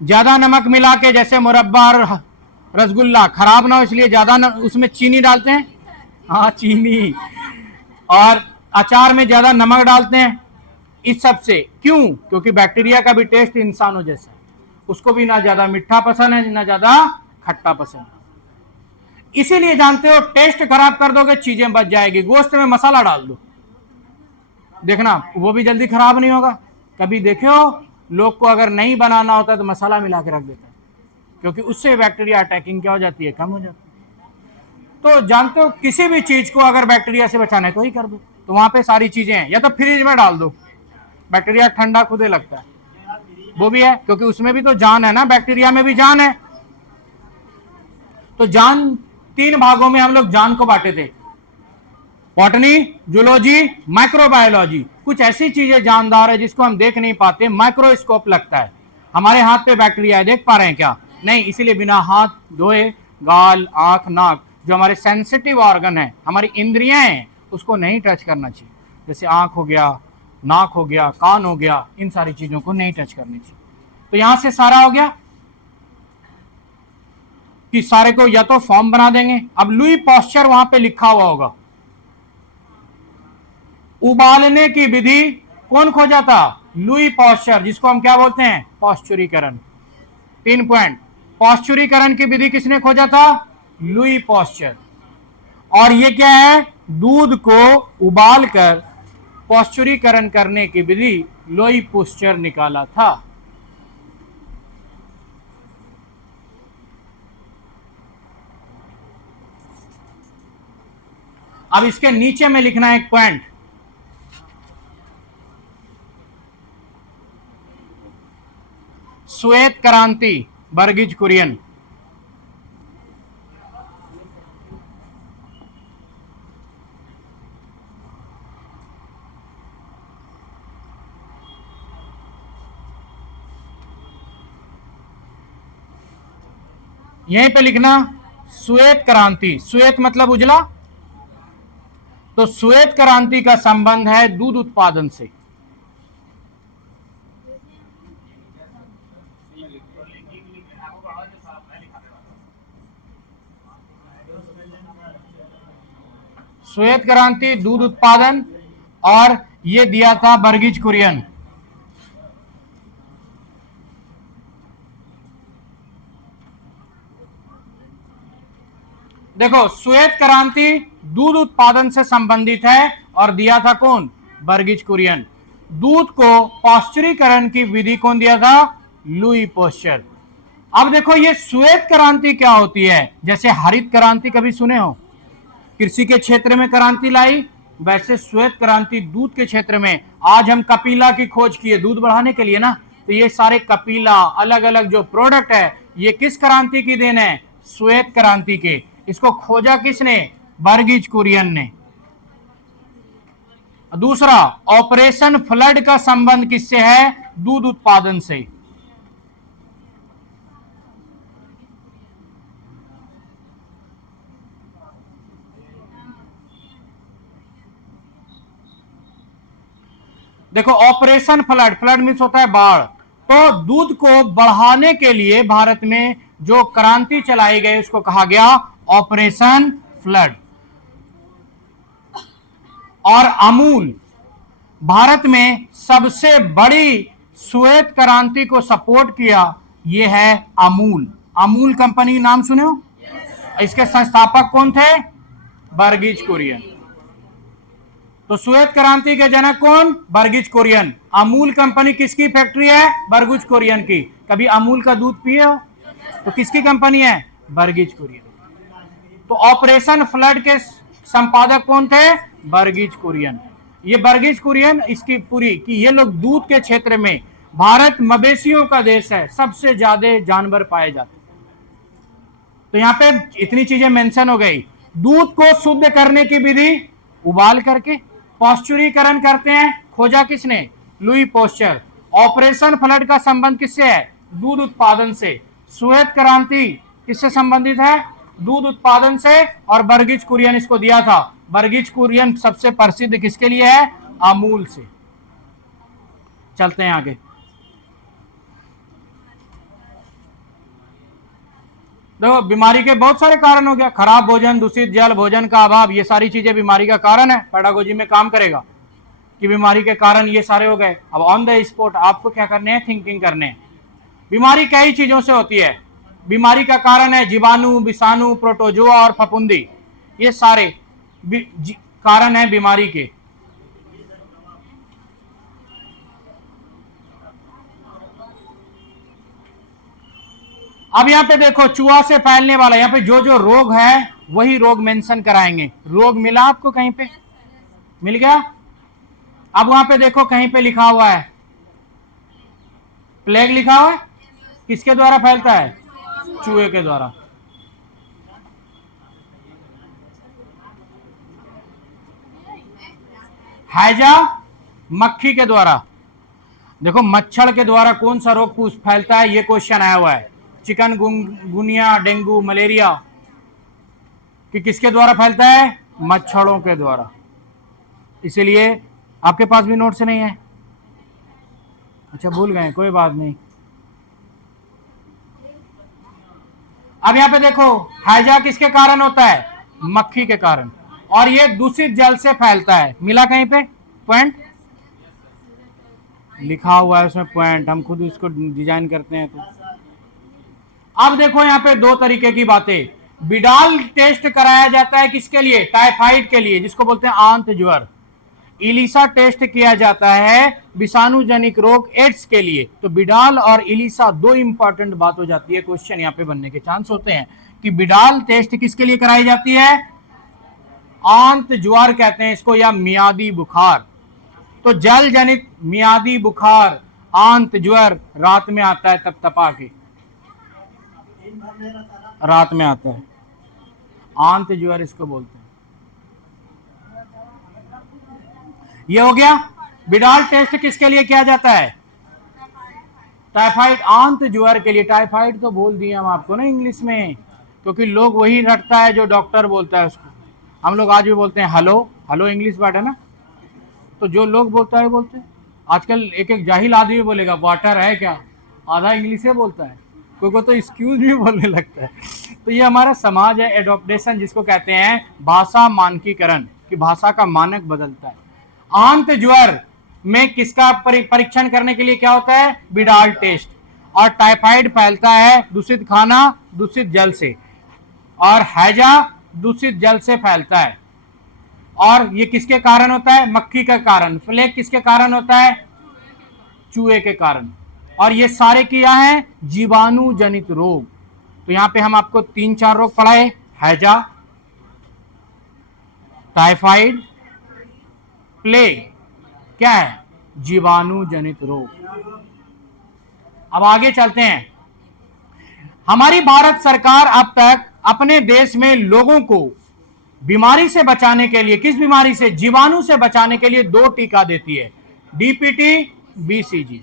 ज्यादा नमक मिला के, जैसे मुरब्बा और रसगुल्ला खराब ना हो इसलिए ज्यादा उसमें चीनी डालते हैं, हाँ चीनी, और अचार में ज्यादा नमक डालते हैं। इस सब से क्यों? क्योंकि बैक्टीरिया का भी टेस्ट इंसानों जैसा है, उसको भी ना ज्यादा मीठा पसंद है ना ज्यादा खट्टा पसंद है। इसीलिए जानते हो टेस्ट खराब कर दोगे चीजें बच जाएगी। गोश्त में मसाला डाल दो, देखना वो भी जल्दी खराब नहीं होगा। कभी देखो लोग को अगर नहीं बनाना होता तो मसाला मिला के रख देता है, क्योंकि उससे बैक्टीरिया अटैकिंग क्या हो जाती है, कम हो जाती है। तो जानते हो किसी भी चीज को अगर बैक्टीरिया से बचाना है तो ही कर दो। तो वहां पे सारी चीजें हैं, या तो फ्रिज में डाल दो, बैक्टीरिया ठंडा खुदे लगता है, वो भी है, क्योंकि उसमें भी तो जान है ना, बैक्टीरिया में भी जान है। तो जान 3 भागों में हम लोग जान को बांटे थे, बॉटनी, जूलॉजी, माइक्रोबायोलॉजी। कुछ ऐसी चीजें जानदार है जिसको हम देख नहीं पाते, माइक्रोस्कोप लगता है। हमारे हाथ पे बैक्टीरिया है, देख पा रहे हैं क्या? नहीं, इसीलिए बिना हाथ धोए गाल, आंख, नाक, जो हमारे सेंसिटिव ऑर्गन है, हमारी इंद्रियां हैं, उसको नहीं टच करना चाहिए। जैसे आंख हो गया, नाक हो गया, कान हो गया, इन सारी चीजों को नहीं टच करनी चाहिए। तो यहां से सारा हो गया कि सारे को या तो फॉर्म बना देंगे। अब लुई पॉस्चर वहां पे लिखा हुआ होगा। उबालने की विधि कौन खोजा था? लुई पॉस्चर, जिसको हम क्या बोलते हैं? पॉस्चुरीकरण। 3 पॉइंट, पॉस्चुरीकरण की विधि किसने खोजा था? Louis Pasteur. और ये क्या है? दूध को उबालकर पॉस्चुरीकरण करने की विधि लुई पॉस्चर निकाला था। अब इसके नीचे में लिखना है एक पॉइंट, श्वेत क्रांति, बर्गिज कुरियन। यहीं पे लिखना श्वेत क्रांति, श्वेत मतलब उजला, तो श्वेत क्रांति का संबंध है दूध उत्पादन से। श्वेत क्रांति, दूध उत्पादन, और ये दिया था वर्गीज कुरियन। देखो श्वेत क्रांति दूध उत्पादन से संबंधित है और दिया था कौन? वर्गीज कुरियन। दूध को पाश्चुरीकरण की विधि कौन दिया था? Louis Pasteur. अब देखो ये श्वेत क्रांति क्या होती है? जैसे हरित क्रांति कभी सुने हो, कृषि के क्षेत्र में क्रांति लाई, वैसे श्वेत क्रांति दूध के क्षेत्र में। आज हम कपिला की खोज किए दूध बढ़ाने के लिए ना, तो ये सारे कपिला अलग अलग जो प्रोडक्ट है ये किस क्रांति की देन है? श्वेत क्रांति के। इसको खोजा किसने? वर्गीज कुरियन ने। दूसरा, ऑपरेशन फ्लड का संबंध किससे है? दूध उत्पादन से। देखो ऑपरेशन फ्लड, फ्लड मीन्स होता है बाढ़, तो दूध को बढ़ाने के लिए भारत में जो क्रांति चलाई गई उसको कहा गया ऑपरेशन फ्लड। और अमूल भारत में सबसे बड़ी श्वेत क्रांति को सपोर्ट किया, ये है अमूल। अमूल कंपनी नाम सुने हो? इसके संस्थापक कौन थे? वर्गीज कुरियन। तो श्वेत क्रांति के जनक कौन? वर्गीज कुरियन। अमूल कंपनी किसकी फैक्ट्री है? वर्गीज कुरियन की। कभी अमूल का दूध पिए हो? तो किसकी कंपनी है? वर्गीज कुरियन। तो ऑपरेशन फ्लड के संपादक कौन थे? वर्गीज कुरियन। ये वर्गीज कुरियन इसकी पूरी कि ये लोग दूध के क्षेत्र में, भारत मवेशियों का देश है, सबसे ज्यादा जानवर पाए जाते। तो यहां पे इतनी चीजें मेंशन हो गई। दूध को शुद्ध करने की विधि उबाल करके, पाश्चुरीकरण करते हैं, खोजा किसने? Louis Pasteur. ऑपरेशन फ्लड का संबंध किससे है? दूध उत्पादन से। श्वेत क्रांति किससे संबंधित है? दूध उत्पादन से। और वर्गीज कुरियन इसको दिया था। वर्गीज कुरियन सबसे प्रसिद्ध किसके लिए है? अमूल से। चलते हैं आगे। देखो बीमारी के बहुत सारे कारण हो गया, खराब भोजन, दूषित जल, भोजन का अभाव, ये सारी चीजें बीमारी का कारण है। पेडागोजी में काम करेगा कि बीमारी के कारण ये सारे हो गए। अब ऑन द स्पॉट आपको क्या करने हैं? थिंकिंग करने हैं। बीमारी कई चीजों से होती है। बीमारी का कारण है जीवाणु, विषाणु, प्रोटोजोआ और फफूंदी, ये सारे कारण है बीमारी के। अब यहां पे देखो चूहा से फैलने वाला, यहां पे जो जो रोग है वही रोग मेंशन कराएंगे। रोग मिला आपको? कहीं पे मिल गया? अब वहां पे देखो कहीं पे लिखा हुआ है प्लेग लिखा हुआ है, किसके द्वारा फैलता है? चूहे के द्वारा। हैजा मक्खी के द्वारा। देखो मच्छर के द्वारा कौन सा रोग फैलता है, ये क्वेश्चन आया हुआ है। चिकनगुनिया, डेंगू, मलेरिया कि किसके द्वारा फैलता है? मच्छरों के द्वारा। इसीलिए आपके पास भी नोट से नहीं है? अच्छा भूल गए, कोई बात नहीं। अब यहां पे देखो हैजा किसके कारण होता है? मक्खी के कारण। और ये दूषित जल से फैलता है। मिला कहीं पे पॉइंट? लिखा हुआ है उसमें पॉइंट, हम खुद इसको डिजाइन करते हैं। तो अब देखो यहां पे दो तरीके की बातें। बिडाल टेस्ट कराया जाता है किसके लिए? टाइफाइड के लिए, जिसको बोलते हैं आंत ज्वर। इलिसा टेस्ट किया जाता है विषाणु जनित रोग एड्स के लिए। तो बिडाल और इलिसा दो इंपॉर्टेंट बात हो जाती है, क्वेश्चन यहां पे बनने के चांस होते हैं कि बिडाल टेस्ट किसके लिए कराई जाती है? आंत ज्वर कहते हैं इसको, या मियादी बुखार। तो जल जनित मियादी बुखार, आंत ज्वर रात में आता है, तप तपा के रात में आता है, आंत ज्वर इसको बोलते हैं। ये हो गया। बिडाल टेस्ट किसके लिए किया जाता है? टाइफाइड आंत ज्वर के लिए, टाइफाइड तो बोल दिए हम आपको ना इंग्लिश में, क्योंकि लोग वही रटता है जो डॉक्टर बोलता है उसको। हम लोग आज भी बोलते हैं हेलो, हेलो इंग्लिश वर्ड है ना, तो जो लोग बोलता है बोलते हैं। आजकल एक एक जाहिल आदमी बोलेगा वाटर है क्या, आधा इंग्लिश से बोलता है, कोई को तो एक्सक्यूज भी बोलने लगता है। तो ये हमारा समाज है, एडॉप्टेशन जिसको कहते हैं, भाषा मानकीकरण, कि भाषा का मानक बदलता है। आंत ज्वर में किसका परीक्षण करने के लिए क्या होता है, बिडाल टेस्ट। और टाइफाइड फैलता है दूषित खाना, दूषित जल से, और हैजा दूषित जल से फैलता है। और ये किसके कारण होता है, मक्खी का कारण। प्लेग किसके कारण होता है, चूहे के कारण। और ये सारे क्या है, जीवाणु जनित रोग। तो यहां पे हम आपको 3-4 रोग पढ़ाए, हैजा, टाइफाइड, प्लेग, क्या है, जीवाणु जनित रोग। अब आगे चलते हैं। हमारी भारत सरकार अब तक अपने देश में लोगों को बीमारी से बचाने के लिए, किस बीमारी से, जीवाणु से बचाने के लिए 2 टीका देती है, डीपीटी, बीसीजी।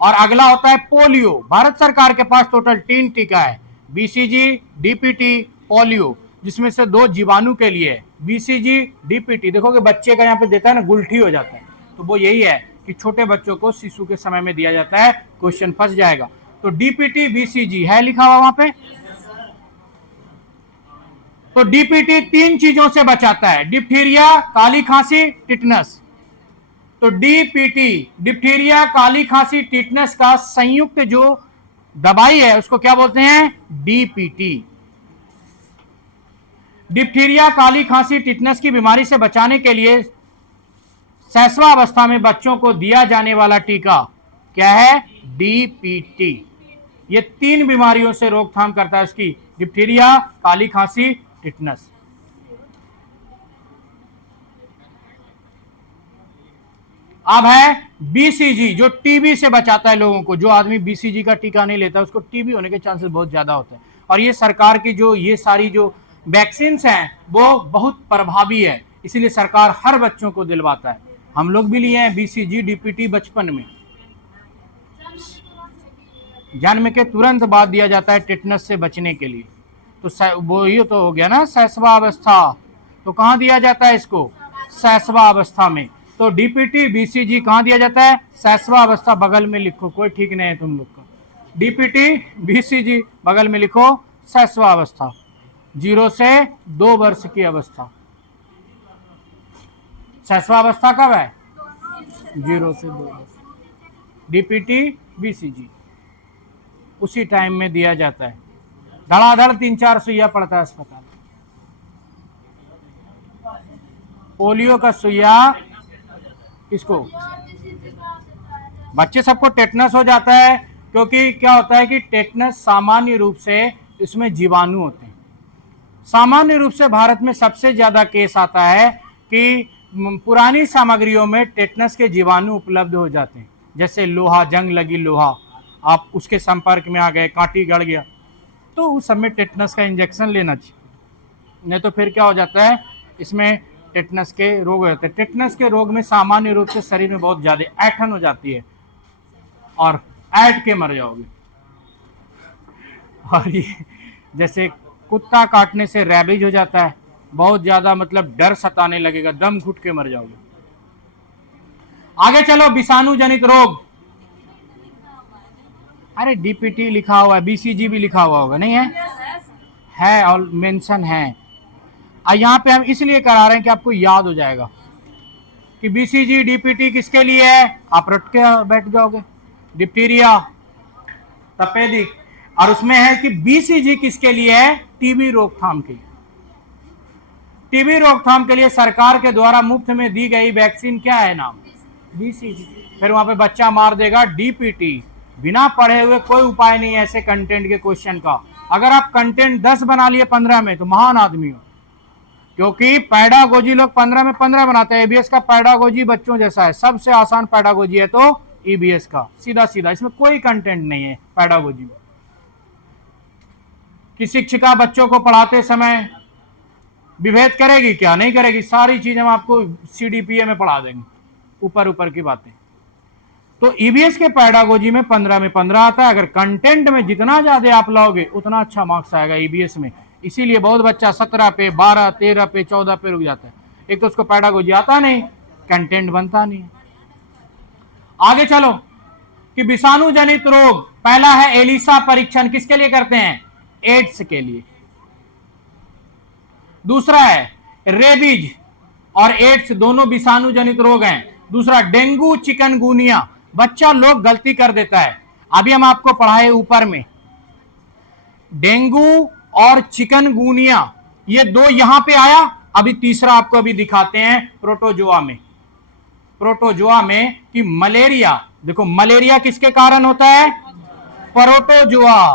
और अगला होता है पोलियो। भारत सरकार के पास टोटल 3 टीका है, बीसीजी, डीपीटी, पोलियो, जिसमें से 2 जीवाणु के लिए है, बीसीजी, डीपीटी। देखोगे बच्चे का यहाँ पे देता है ना, गुलठी हो जाता है, तो वो यही है कि छोटे बच्चों को शिशु के समय में दिया जाता है, क्वेश्चन फंस जाएगा। तो डीपीटी, बीसीजी है लिखा हुआ वहां पे। तो डीपीटी 3 चीजों से बचाता है, डिप्थीरिया, काली खांसी, टिटनस। तो डीपीटी, डिप्थीरिया, काली खांसी, टिटनस का संयुक्त जो दवाई है उसको क्या बोलते हैं, डीपीटी। डिप्थीरिया, काली खांसी, टिटनस की बीमारी से बचाने के लिए शैशवा अवस्था में बच्चों को दिया जाने वाला टीका क्या है, डीपीटी। ये 3 बीमारियों से रोकथाम करता है उसकी, डिप्थीरिया, काली खांसी, टिटनस। अब है बीसीजी, जो टीबी से बचाता है लोगों को। जो आदमी बीसीजी का टीका नहीं लेता उसको टीबी होने के चांसेस बहुत ज्यादा होते हैं। और ये सरकार की जो ये सारी जो वैक्सीन हैं वो बहुत प्रभावी है, इसीलिए सरकार हर बच्चों को दिलवाता है। हम लोग भी लिए हैं बीसीजी, डीपीटी बचपन में, जन्म के तुरंत बाद दिया जाता है टिटनस से बचने के लिए। तो वो ये तो हो गया ना शैशवा अवस्था, तो कहां दिया जाता है इसको, शैशवा अवस्था में। तो डीपीटी, बीसीजी कहां दिया जाता है, शैशवा अवस्था। बगल में लिखो, कोई ठीक नहीं है तुम लोग का, डीपीटी, बीसीजी बगल में लिखो, शैशवा अवस्था, 0 से 2 वर्ष की अवस्था। शैशवा अवस्था कब है, 0 से 2 वर्ष। डीपीटी, बीसीजी उसी टाइम में दिया जाता है। धड़ाधड़ 3-4 सुइया पड़ता है अस्पताल। पोलियो का सुइया किसको, बच्चे सबको टेटनस हो जाता है, क्योंकि क्या होता है कि टेटनस सामान्य रूप से इसमें जीवाणु होते हैं। सामान्य रूप से भारत में सबसे ज्यादा केस आता है कि पुरानी सामग्रियों में टेटनस के जीवाणु उपलब्ध हो जाते हैं, जैसे लोहा, जंग लगी लोहा, आप उसके संपर्क में आ गए, कांटी गड़ गया, तो उस समय टेटनस का इंजेक्शन लेना चाहिए, नहीं तो फिर क्या हो जाता है, इसमें टेटनस के रोग होते हैं। टेटनस के रोग में सामान्य रूप से शरीर में बहुत ज्यादा ऐठन हो जाती है और ऐठ के मर जाओगे। और ये जैसे कुत्ता काटने से रैबिज हो जाता है, बहुत ज्यादा मतलब डर सताने लगेगा, दम घुट के मर जाओगे। आगे चलो, विषाणु जनित रोग। अरे डीपीटी लिखा हुआ है, बीसीजी भी लिखा हुआ होगा, नहीं है और मेंशन है। यहाँ पे हम इसलिए करा रहे हैं कि आपको याद हो जाएगा कि बीसीजी, डीपीटी किसके लिए है, आप रट के बैठ जाओगे, डिप्थीरिया, तपेदिक। और उसमें है कि बीसीजी किसके लिए है, टीबी रोकथाम के लिए। टीबी रोकथाम के लिए सरकार के द्वारा मुफ्त में दी गई वैक्सीन क्या है नाम, बीसीजी। फिर वहां पे बच्चा मार देगा डीपीटी। बिना पढ़े हुए कोई उपाय नहीं है ऐसे कंटेंट के क्वेश्चन का। अगर आप कंटेंट 10 बना लिए 15 में तो महान आदमी हो, क्योंकि पैडागोजी लोग 15 में 15 बनाते हैं। ईबीएस का पैडागोजी बच्चों जैसा है, सबसे आसान पैडागोजी है तो ईबीएस का, सीधा सीधा, इसमें कोई कंटेंट नहीं है पैडागोजी में। कि शिक्षिका बच्चों को पढ़ाते समय विभेद करेगी क्या, नहीं करेगी, सारी चीज हम आपको सीडीपीए में पढ़ा देंगे, ऊपर ऊपर की बातें। तो ईबीएस के पैडागोजी में 15 में 15 आता है। अगर कंटेंट में जितना ज्यादा आप लाओगे उतना अच्छा मार्क्स आएगा ईबीएस में। इसीलिए बहुत बच्चा 17 पे, 12, 13 पे, 14 पे रुक जाता है। एक तो उसको पैडागोजी आता नहीं, कंटेंट बनता नहीं। आगे चलो कि विषाणु जनित रोग, पहला है एलिसा परीक्षण, किसके लिए करते हैं? एड्स के लिए। दूसरा है रेबीज और एड्स, दोनों विषाणु जनित रोग हैं। दूसरा डेंगू चिकनगुनिया, बच्चा लोग गलती कर देता है, अभी हम आपको पढ़ाए ऊपर में, डेंगू और चिकनगुनिया ये दो यहां पे आया। अभी तीसरा आपको अभी दिखाते हैं प्रोटोजोआ में, प्रोटोजोआ में कि मलेरिया, देखो मलेरिया किसके कारण होता है? प्रोटोजोआ,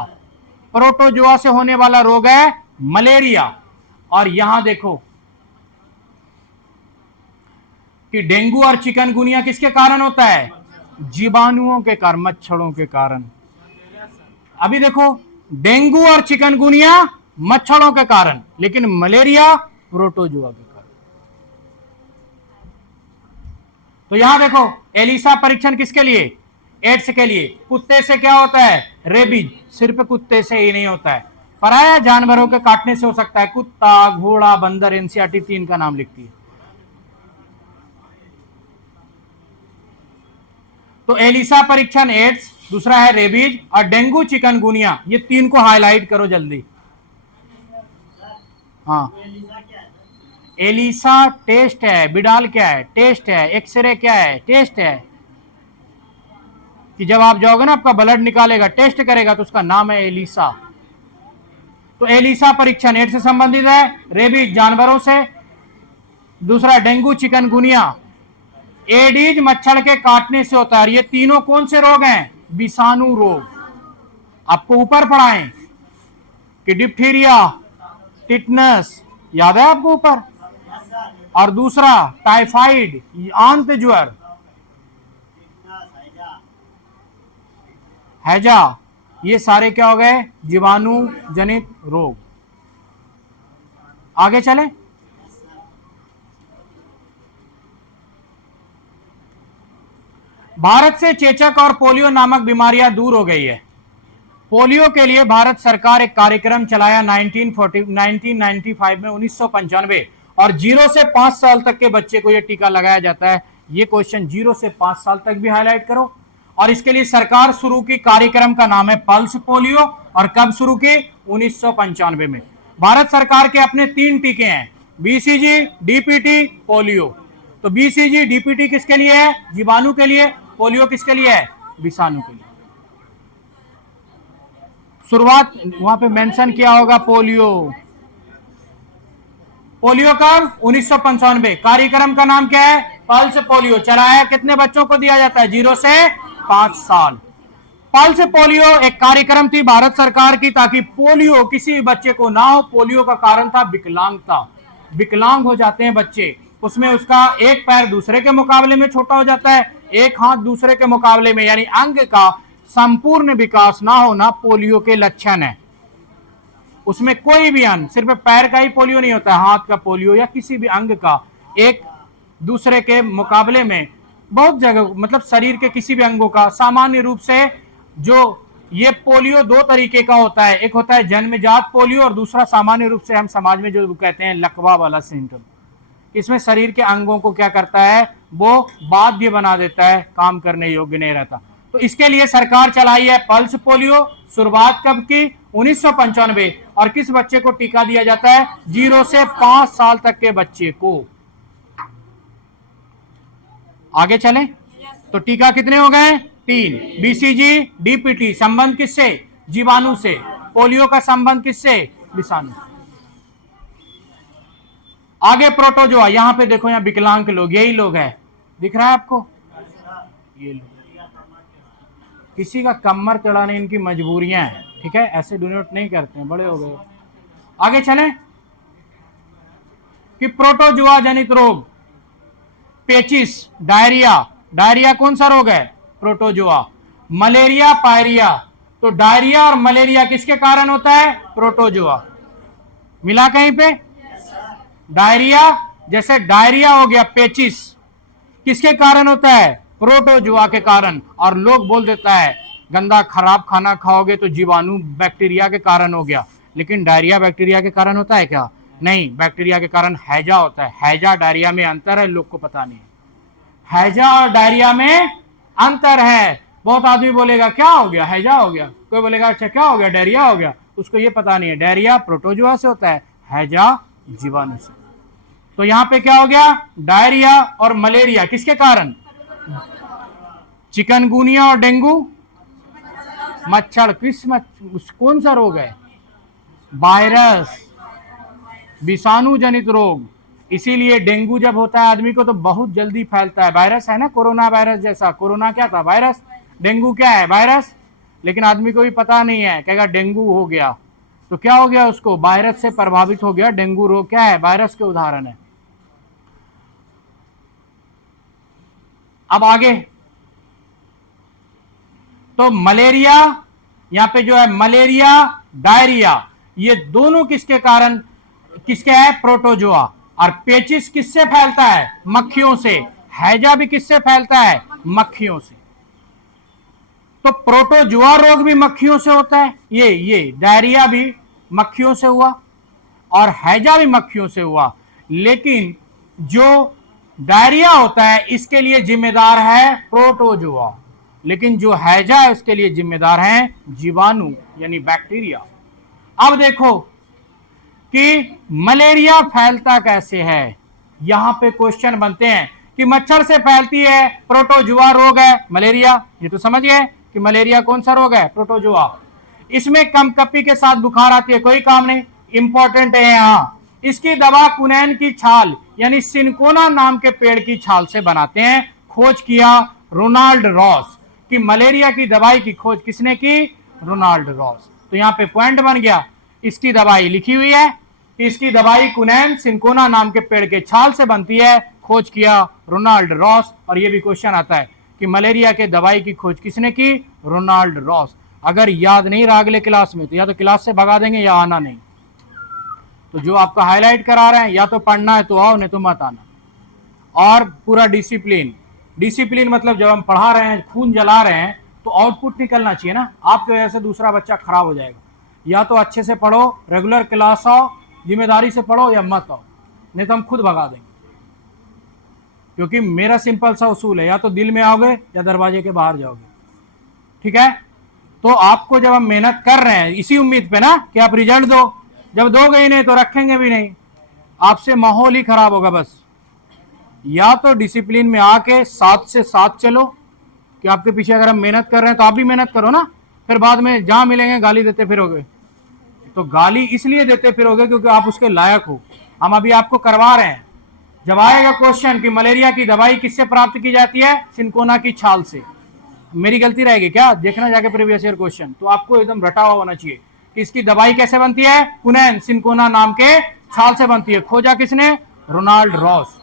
प्रोटोजोआ से होने वाला रोग है मलेरिया। और यहां देखो कि डेंगू और चिकनगुनिया किसके कारण होता है? जीवाणुओं के कारण, मच्छरों के कारण। अभी देखो डेंगू और चिकनगुनिया मच्छरों के कारण, लेकिन मलेरिया प्रोटोजोआ के कारण। तो यहां देखो एलिसा परीक्षण किसके लिए? एड्स के लिए। कुत्ते से क्या होता है? रेबीज। सिर्फ कुत्ते से ही नहीं होता है, पराया जानवरों के काटने से हो सकता है। कुत्ता, घोड़ा, बंदर, एनसीईआरटी 3 का नाम लिखती है। तो एलिसा परीक्षण एड्स, दूसरा है रेबीज और डेंगू चिकनगुनिया, ये 3 को हाईलाइट करो जल्दी। हाँ, एलिसा टेस्ट है, बिडाल क्या है? टेस्ट है। एक्सरे क्या है? टेस्ट है। कि जब आप जाओगे ना आपका ब्लड निकालेगा, टेस्ट करेगा, तो उसका नाम है एलिसा। तो एलिसा परीक्षण एड्स से संबंधित है, रेबीज जानवरों से, दूसरा डेंगू चिकनगुनिया एडीज मच्छर के काटने से होता है। ये तीनों कौन से रोग हैं? विषाणु रोग। आपको ऊपर पढ़ाएं कि डिप्थीरिया, टिटनस, याद है आपको ऊपर? और दूसरा टाइफाइड, आंत ज्वर, हैजा, ये सारे क्या हो गए? जीवाणु जनित रोग। आगे चले। भारत से चेचक और पोलियो नामक बीमारियां दूर हो गई है। पोलियो के लिए भारत सरकार एक कार्यक्रम चलाया 1995 में, 1995, और 0 से 5 साल तक के बच्चे को यह टीका लगाया जाता है। यह क्वेश्चन 0 से 5 साल तक भी हाईलाइट करो। और इसके लिए सरकार शुरू की कार्यक्रम का नाम है पल्स पोलियो। और कब शुरू की? 1995 में। भारत सरकार के अपने 3 टीके हैं, बीसीजी, डीपीटी, पोलियो। तो बीसीजी, डीपीटी किसके लिए है? जीवाणु के लिए। पोलियो किसके लिए है? विषाणु के लिए। शुरुआत वहां पे मेंशन किया होगा पोलियो। पोलियो कब? 1995। कार्यक्रम का नाम क्या है? Pulse polio. चलाया कितने बच्चों को दिया जाता है? 0 से 5 साल। पल्स पोलियो एक कार्यक्रम थी भारत सरकार की, ताकि पोलियो किसी बच्चे को ना हो। पोलियो का कारण था विकलांगता, विकलांग हो जाते हैं बच्चे, उसमें उसका एक पैर दूसरे के मुकाबले में छोटा हो जाता है, एक हाथ दूसरे के मुकाबले में, यानी अंग का संपूर्ण विकास ना होना पोलियो के लक्षण है। उसमें कोई भी अंग, सिर्फ पैर का ही पोलियो नहीं होता, हाथ का पोलियो या किसी भी अंग का एक दूसरे के मुकाबले में, बहुत जगह मतलब शरीर के किसी भी अंगों का सामान्य रूप से जो ये पोलियो 2 तरीके का होता है। एक होता है जन्मजात पोलियो और दूसरा सामान्य रूप से हम समाज में जो कहते हैं लकवा वाला सिंड्रोम। इसमें शरीर के अंगों को क्या करता है? वो बाध्य बना देता है, काम करने योग्य नहीं रहता। तो इसके लिए सरकार चलाई है पल्स पोलियो। शुरुआत कब की? 1995। और किस बच्चे को टीका दिया जाता है? 0 से 5 साल तक के बच्चे को। आगे चलें तो टीका कितने हो गए? 3। बीसीजी, डीपीटी, संबंध किससे? जीवाणु से। पोलियो का संबंध किससे? विषाणु। आगे प्रोटोजोआ, यहां पे देखो, यहां विकलांग लोग, यही लोग हैं, दिख रहा है आपको? ये लोग, किसी का कमर चढ़ाने इनकी मजबूरियां हैं, ठीक है, ऐसे डोनेट नहीं करते हैं, बड़े हो गए। आगे चलें कि प्रोटोजोआ जनित रोग, पेचिस, डायरिया। डायरिया कौन सा रोग है? प्रोटोजोआ। Malaria, pyorrhoea. तो डायरिया और मलेरिया किसके कारण होता है? प्रोटोजोआ। मिला कहीं पे? डायरिया, जैसे डायरिया हो गया, पेचिस किसके कारण होता है? प्रोटोजुआ के कारण। और लोग बोल देता है गंदा खराब खाना खाओगे तो जीवाणु बैक्टीरिया के कारण हो गया, लेकिन डायरिया बैक्टीरिया के कारण होता है क्या? नहीं, बैक्टीरिया के कारण हैजा होता है। हैजा डायरिया में अंतर है, लोग को पता नहीं है। हैजा और डायरिया में अंतर है। बहुत आदमी बोलेगा क्या हो गया, हैजा हो गया, कोई बोलेगा अच्छा क्या हो गया, डायरिया हो गया, उसको ये पता नहीं है डायरिया प्रोटोजुआ से होता है, हैजा जीवाणु से। तो यहां पे क्या हो गया, डायरिया और मलेरिया किसके कारण? चिकनगुनिया और डेंगू मच्छर। कौन सा रोग है? वायरस, विषाणु जनित रोग। इसीलिए डेंगू जब होता है आदमी को तो बहुत जल्दी फैलता है। वायरस है ना, कोरोना वायरस जैसा। कोरोना क्या था? वायरस। डेंगू क्या है? वायरस। लेकिन आदमी को भी पता नहीं है, कहेगा डेंगू हो गया तो क्या हो गया उसको? वायरस से प्रभावित हो गया। डेंगू रोग क्या है? वायरस के उदाहरण है। अब आगे तो मलेरिया, यहां पे जो है मलेरिया, डायरिया, ये दोनों किसके कारण, किसके है? प्रोटोजुआ। और पेचिस किससे फैलता है? मक्खियों से। हैजा भी किससे फैलता है? मक्खियों से। तो प्रोटोजुआ रोग भी मक्खियों से होता है। ये डायरिया भी मक्खियों से हुआ और हैजा भी मक्खियों से हुआ। लेकिन जो डायरिया होता है इसके लिए जिम्मेदार है प्रोटोजुआ, लेकिन जो हैजा है उसके लिए जिम्मेदार है जीवाणु यानी बैक्टीरिया। अब देखो कि मलेरिया फैलता कैसे है। यहां पे क्वेश्चन बनते हैं कि मच्छर से फैलती है, प्रोटोजुआ रोग है मलेरिया। ये तो समझ गए कि मलेरिया कौन सा रोग है? प्रोटोजुआ। इसमें कंपकपी के साथ बुखार आती है, कोई काम नहीं, इंपॉर्टेंट है यहां। इसकी दवा कुनैन की छाल यानी सिनकोना नाम के पेड़ की छाल से बनाते हैं। खोज किया रोनाल्ड रॉस। कि मलेरिया की दवाई की खोज किसने की? Ronald Ross. तो यहां पे पॉइंट बन गया। इसकी दवाई लिखी हुई है, इसकी दवाई कुनैन सिनकोना नाम के पेड़ के छाल से बनती है। खोज किया रोनाल्ड रॉस। और ये भी क्वेश्चन आता है कि मलेरिया के दवाई की खोज किसने की? Ronald Ross. अगर याद नहीं रहा अगले क्लास में तो या तो क्लास से भगा देंगे या आना नहीं। तो जो आपका हाईलाइट करा रहे हैं या तो पढ़ना है तो आओ, नहीं तो मत आना। और पूरा डिसिप्लिन। डिसिप्लिन मतलब जब हम पढ़ा रहे हैं, खून जला रहे हैं, तो आउटपुट निकलना चाहिए ना। आपकी वजह से दूसरा बच्चा खराब हो जाएगा। या तो अच्छे से पढ़ो, रेगुलर क्लास आओ, जिम्मेदारी से पढ़ो, या मत आओ, नहीं तो हम खुद भगा देंगे। क्योंकि मेरा सिंपल सा उसूल है, या तो दिल में आओगे या दरवाजे के बाहर जाओगे। ठीक है? तो आपको जब हम मेहनत कर रहे हैं इसी उम्मीद पे ना कि आप रिजल्ट दो, जब दोगे ही नहीं तो रखेंगे भी नहीं, आपसे माहौल ही खराब होगा। बस या तो डिसिप्लिन में आके साथ से साथ चलो कि आपके पीछे अगर हम मेहनत कर रहे हैं तो आप भी मेहनत करो ना। फिर बाद में जहां मिलेंगे गाली देते फिरोगे, तो गाली इसलिए देते फिरोगे क्योंकि आप उसके लायक हो। हम अभी आपको करवा रहे हैं। जब आएगा क्वेश्चन कि मलेरिया की दवाई किससे प्राप्त की जाती है? सिनकोना की छाल से। मेरी गलती रहेगी क्या? देखना जाके प्रीवियस ईयर क्वेश्चन, तो आपको एकदम रटा हुआ होना चाहिए कि इसकी दवाई कैसे बनती है? कुनैन सिनकोना नाम के छाल से बनती है। खोजा किसने? Ronald Ross.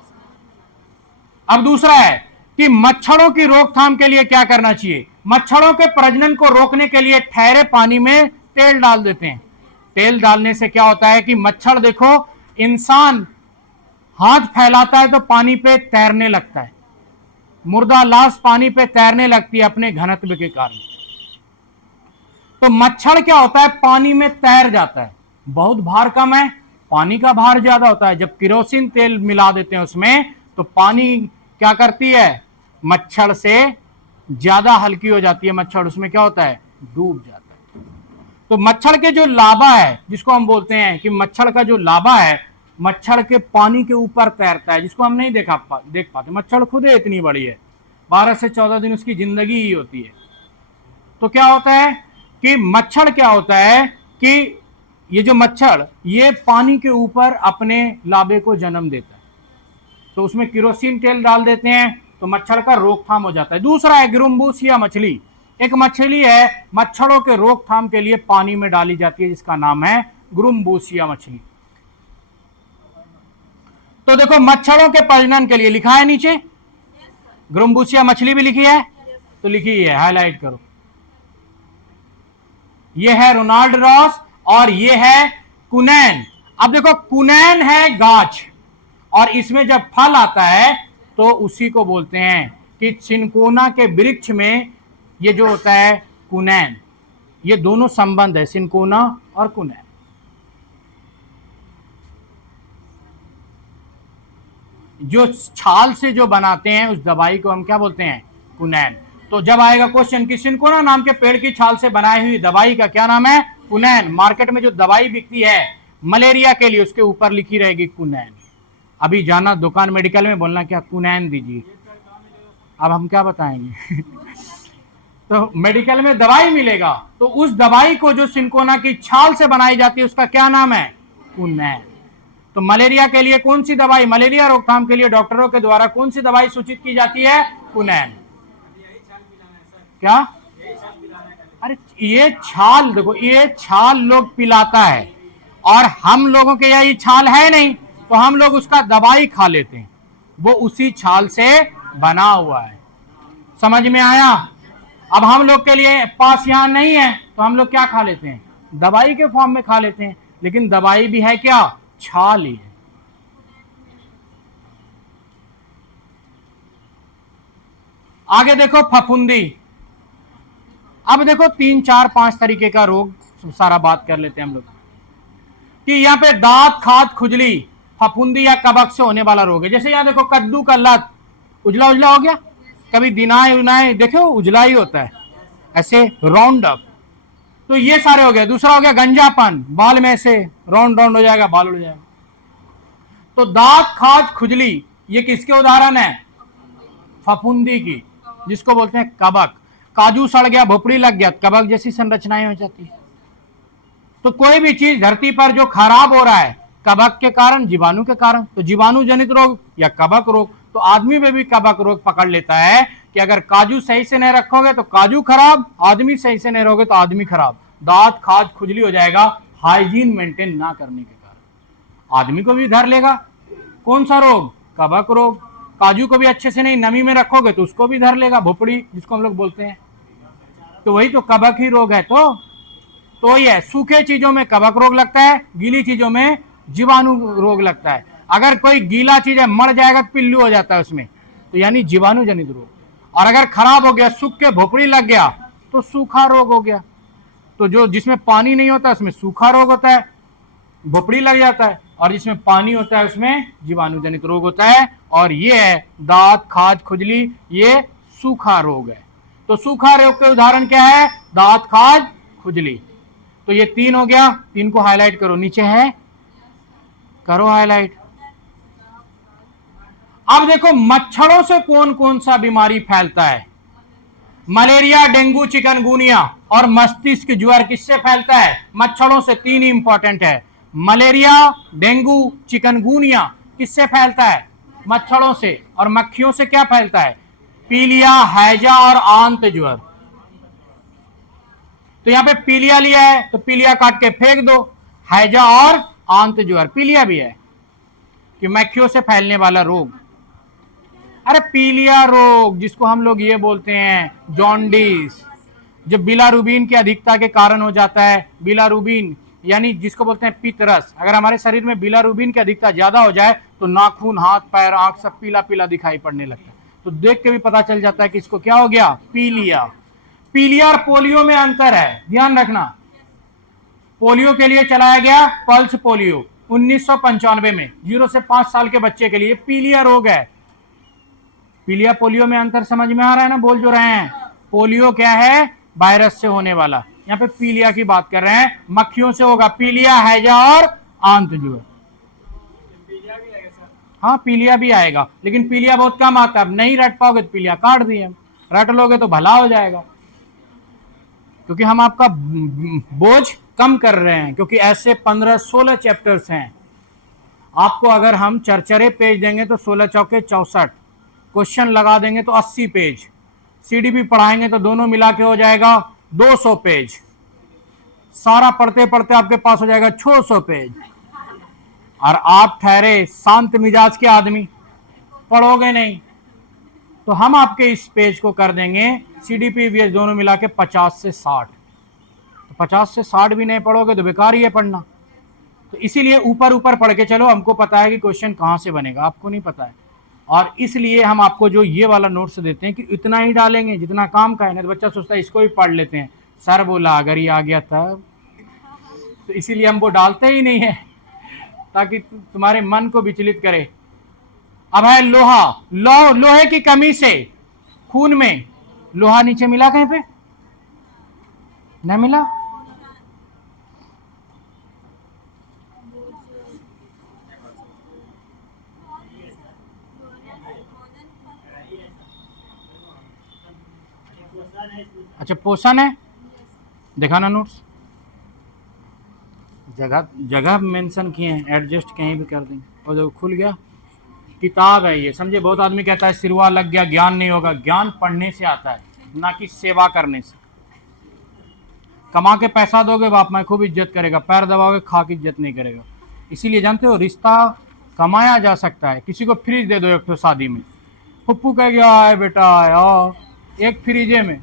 अब दूसरा है कि मच्छरों की रोकथाम के लिए क्या करना चाहिए? मच्छरों के प्रजनन को रोकने के लिए ठहरे पानी में तेल डाल देते हैं। तेल डालने से क्या होता है कि मच्छर, देखो इंसान हाथ फैलाता है तो पानी पे तैरने लगता है, मुर्दा लाश पानी पे तैरने लगती है अपने घनत्व के कारण। तो मच्छर क्या होता है? पानी में तैर जाता है। बहुत भार कम है, पानी का भार ज्यादा होता है। जब केरोसिन तेल मिला देते हैं उसमें तो पानी क्या करती है? मच्छर से ज्यादा हल्की हो जाती है। मच्छर उसमें क्या होता है? डूब जाता है। तो मच्छर के जो लार्वा है, जिसको हम बोलते हैं कि मच्छर का जो लार्वा है, मच्छर के पानी के ऊपर तैरता है, जिसको हम नहीं देख पाते। मच्छर खुद है इतनी बड़ी है, 12 से 14 दिन उसकी जिंदगी ही होती है। तो क्या होता है कि मच्छर क्या होता है कि ये जो मच्छर ये पानी के ऊपर अपने लार्वे को जन्म देता है। तो उसमें केरोसिन तेल डाल देते हैं तो मच्छर का रोकथाम हो जाता है। दूसरा है ग्रुम्बूसिया मछली। एक मछली है, मच्छरों के रोकथाम के लिए पानी में डाली जाती है, जिसका नाम है ग्रुम्बूसिया मछली। तो देखो मच्छरों के प्रजनन के लिए लिखा है नीचे, ग्रुम्बूसिया मछली भी लिखी है, तो लिखी है, हाईलाइट करो। ये है रोनाल्ड रॉस और ये है कुनैन। अब देखो कुनैन है गाछ, और इसमें जब फल आता है तो उसी को बोलते हैं कि सिनकोना के वृक्ष में ये जो होता है कुनैन, ये दोनों संबंध है, सिनकोना और कुनैन। जो छाल से जो बनाते हैं उस दवाई को हम क्या बोलते हैं? कुनैन। तो जब आएगा क्वेश्चन कि सिनकोना नाम के पेड़ की छाल से बनाई हुई दवाई का क्या नाम है? कुनैन। मार्केट में जो दवाई बिकती है मलेरिया के लिए, उसके ऊपर लिखी रहेगी कुनैन। अभी जाना दुकान मेडिकल में, बोलना क्या कुनैन दीजिए, अब हम क्या बताएंगे तो मेडिकल में दवाई मिलेगा, तो उस दवाई को जो सिनकोना की छाल से बनाई जाती है उसका क्या नाम है? कुनैन। तो मलेरिया के लिए कौन सी दवाई, मलेरिया रोकथाम के लिए डॉक्टरों के द्वारा कौन सी दवाई सूचित की जाती है? कुनैन। क्या? अरे ये छाल देखो, ये छाल लोग पिलाता है और हम लोगों के यहाँ ये छाल है नहीं, तो हम लोग उसका दवाई खा लेते हैं, वो उसी छाल से बना हुआ है। समझ में आया? अब हम लोग के लिए पास यहाँ नहीं है तो हम लोग क्या खा लेते हैं? दवाई के फॉर्म में खा लेते हैं, लेकिन दवाई भी है क्या? छाल ही है। आगे देखो फफूंदी। अब देखो 3 4 5 तरीके का रोग, सारा बात कर लेते हैं हम लोग कि यहाँ पे दांत, खाद, खुजली, फफूंदी या कबक से होने वाला रोग है। जैसे यहाँ देखो कद्दू का लत उजला उजला हो गया, कभी दिनाए उनाए देखो उजला ही होता है, ऐसे राउंड अप, तो ये सारे हो गए। दूसरा हो गया गंजापन, बाल में ऐसे राउंड राउंड हो जाएगा, बाल उड़ जाएगा। तो दांत, खाज, खुजली ये किसके उदाहरण है? फफूंदी की, जिसको बोलते हैं कबक। काजू सड़ गया, भोपड़ी लग गया, कबक जैसी संरचनाएं हो जाती है। तो कोई भी चीज धरती पर जो खराब हो रहा है कबक के कारण, जीवाणु के कारण, तो जीवाणु जनित रोग या कबक रोग। तो आदमी में भी कबक रोग पकड़ लेता है कि अगर काजू सही से नहीं रखोगे तो काजू खराब, आदमी सही से नहीं रहोगे तो आदमी खराब, दांत, खाज, खुजली हो जाएगा हाइजीन मेंटेन ना करने के कारण। आदमी को भी धर लेगा कौन सा रोग? कबक रोग। काजू को भी अच्छे से नहीं नमी में रखोगे तो उसको भी धर लेगा, भोपड़ी जिसको हम लोग बोलते हैं, तो वही तो कबक ही रोग है। तो ये सूखे चीजों में कबक रोग लगता है, गीली चीजों में जीवाणु रोग लगता है। अगर कोई गीला चीज है मर जाएगा तो पिल्लू हो जाता है उसमें, तो यानी जीवाणु जनित रोग। और अगर खराब हो गया, सूख के भोपड़ी लग गया तो सूखा रोग हो गया। तो जो जिसमें पानी नहीं होता उसमें सूखा रोग होता है, भोपड़ी लग जाता है, और जिसमें पानी होता है उसमें जीवाणु जनित रोग होता है। और ये है दांत, खाज, खुजली, ये सूखा रोग है। तो सूखा रोग के उदाहरण क्या है? दांत, खाज, खुजली। तो ये 3 हो गया, 3 को हाईलाइट करो, नीचे है करो हाईलाइट। अब देखो मच्छरों से कौन कौन सा बीमारी फैलता है? मलेरिया, डेंगू, चिकनगुनिया और मस्तिष्क ज्वर किससे फैलता है? मच्छरों से। 3 ही इंपॉर्टेंट है, मलेरिया, डेंगू, चिकनगुनिया किससे फैलता है? मच्छरों से। और मक्खियों से क्या फैलता है? पीलिया, हैजा और आंत ज्वर। तो यहां पे पीलिया लिया है तो पीलिया काट के फेंक दो, हैजा और आंत ज्वर पीलिया भी है कि मक्खियों से फैलने वाला रोग। अरे पीलिया रोग जिसको हम लोग ये बोलते हैं जॉन्डिस, जो बिलारुबिन की अधिकता के कारण हो जाता है। बिलारुबिन यानी जिसको बोलते हैं पित्तरस। अगर हमारे शरीर में बिलारुबिन की अधिकता ज्यादा हो जाए तो नाखून, हाथ, पैर, आंख सब पीला पीला दिखाई पड़ने लगता है। तो देख के भी पता चल जाता है कि इसको क्या हो गया? पीलिया। पीलिया और पोलियो में अंतर है, ध्यान रखना। पोलियो के लिए चलाया गया पल्स पोलियो 1995 में, 0 से 5 साल के बच्चे के लिए पीलिया रोग है। पीलिया पोलियो में अंतर समझ में आ रहा है ना? बोल जो रहे हैं, पोलियो क्या है? वायरस से होने वाला, यहाँ पे पीलिया की बात कर रहे हैं, मक्खियों से होगा पीलिया, हैजा और आंत ज्वर। हाँ पीलिया भी आएगा, लेकिन पीलिया बहुत कम आता है। अब नहीं रट पाओगे तो पीलिया काट दिए, रट लोगे तो भला हो जाएगा, क्योंकि हम आपका बोझ कम कर रहे हैं। क्योंकि ऐसे 15-16 चैप्टर्स हैं, आपको अगर हम चरचरे पेज देंगे तो 16 चौके 64, क्वेश्चन लगा देंगे तो 80 पेज, सीडीपी पढ़ाएंगे तो दोनों मिला के हो जाएगा 200 पेज, सारा पढ़ते पढ़ते आपके पास हो जाएगा 600 पेज। और आप ठहरे शांत मिजाज के आदमी, पढ़ोगे नहीं, तो हम आपके इस पेज को कर देंगे सीडीपी वीएस दोनों मिला के 50 से 60। तो 50 से 60 भी नहीं पढ़ोगे तो बेकार ही है पढ़ना। तो इसीलिए ऊपर ऊपर पढ़ के चलो, हमको पता है कि क्वेश्चन कहां से बनेगा, आपको नहीं पता है। और इसलिए हम आपको जो ये वाला नोट्स देते हैं कि इतना ही डालेंगे जितना काम का है, ना तो बच्चा सोचता है इसको भी पढ़ लेते हैं, सर बोला अगर ये आ गया तब, तो इसीलिए हम वो डालते ही नहीं है ताकि तुम्हारे मन को विचलित करे। अब है लोहा, लोहे की कमी से खून में लोहा नीचे मिला कहीं पे? नहीं मिला। अच्छा पोषण है, दिखाना नोट्स, जगह जगह मेंशन किए हैं, एडजस्ट कहीं भी कर देंगे। और जो खुल गया, किताब है ये, समझे। बहुत आदमी कहता है सिरवा लग गया ज्ञान नहीं होगा, ज्ञान पढ़ने से आता है ना कि सेवा करने से। कमा के पैसा दोगे बाप माँ खूब इज्जत करेगा, पैर दबाओगे खा के इज्जत नहीं करेगा। इसीलिए जानते हो रिश्ता कमाया जा सकता है। किसी को फ्रिज दे दो एक तो शादी में, पप्पू कह गया है बेटा आओ, एक फ्रिजे में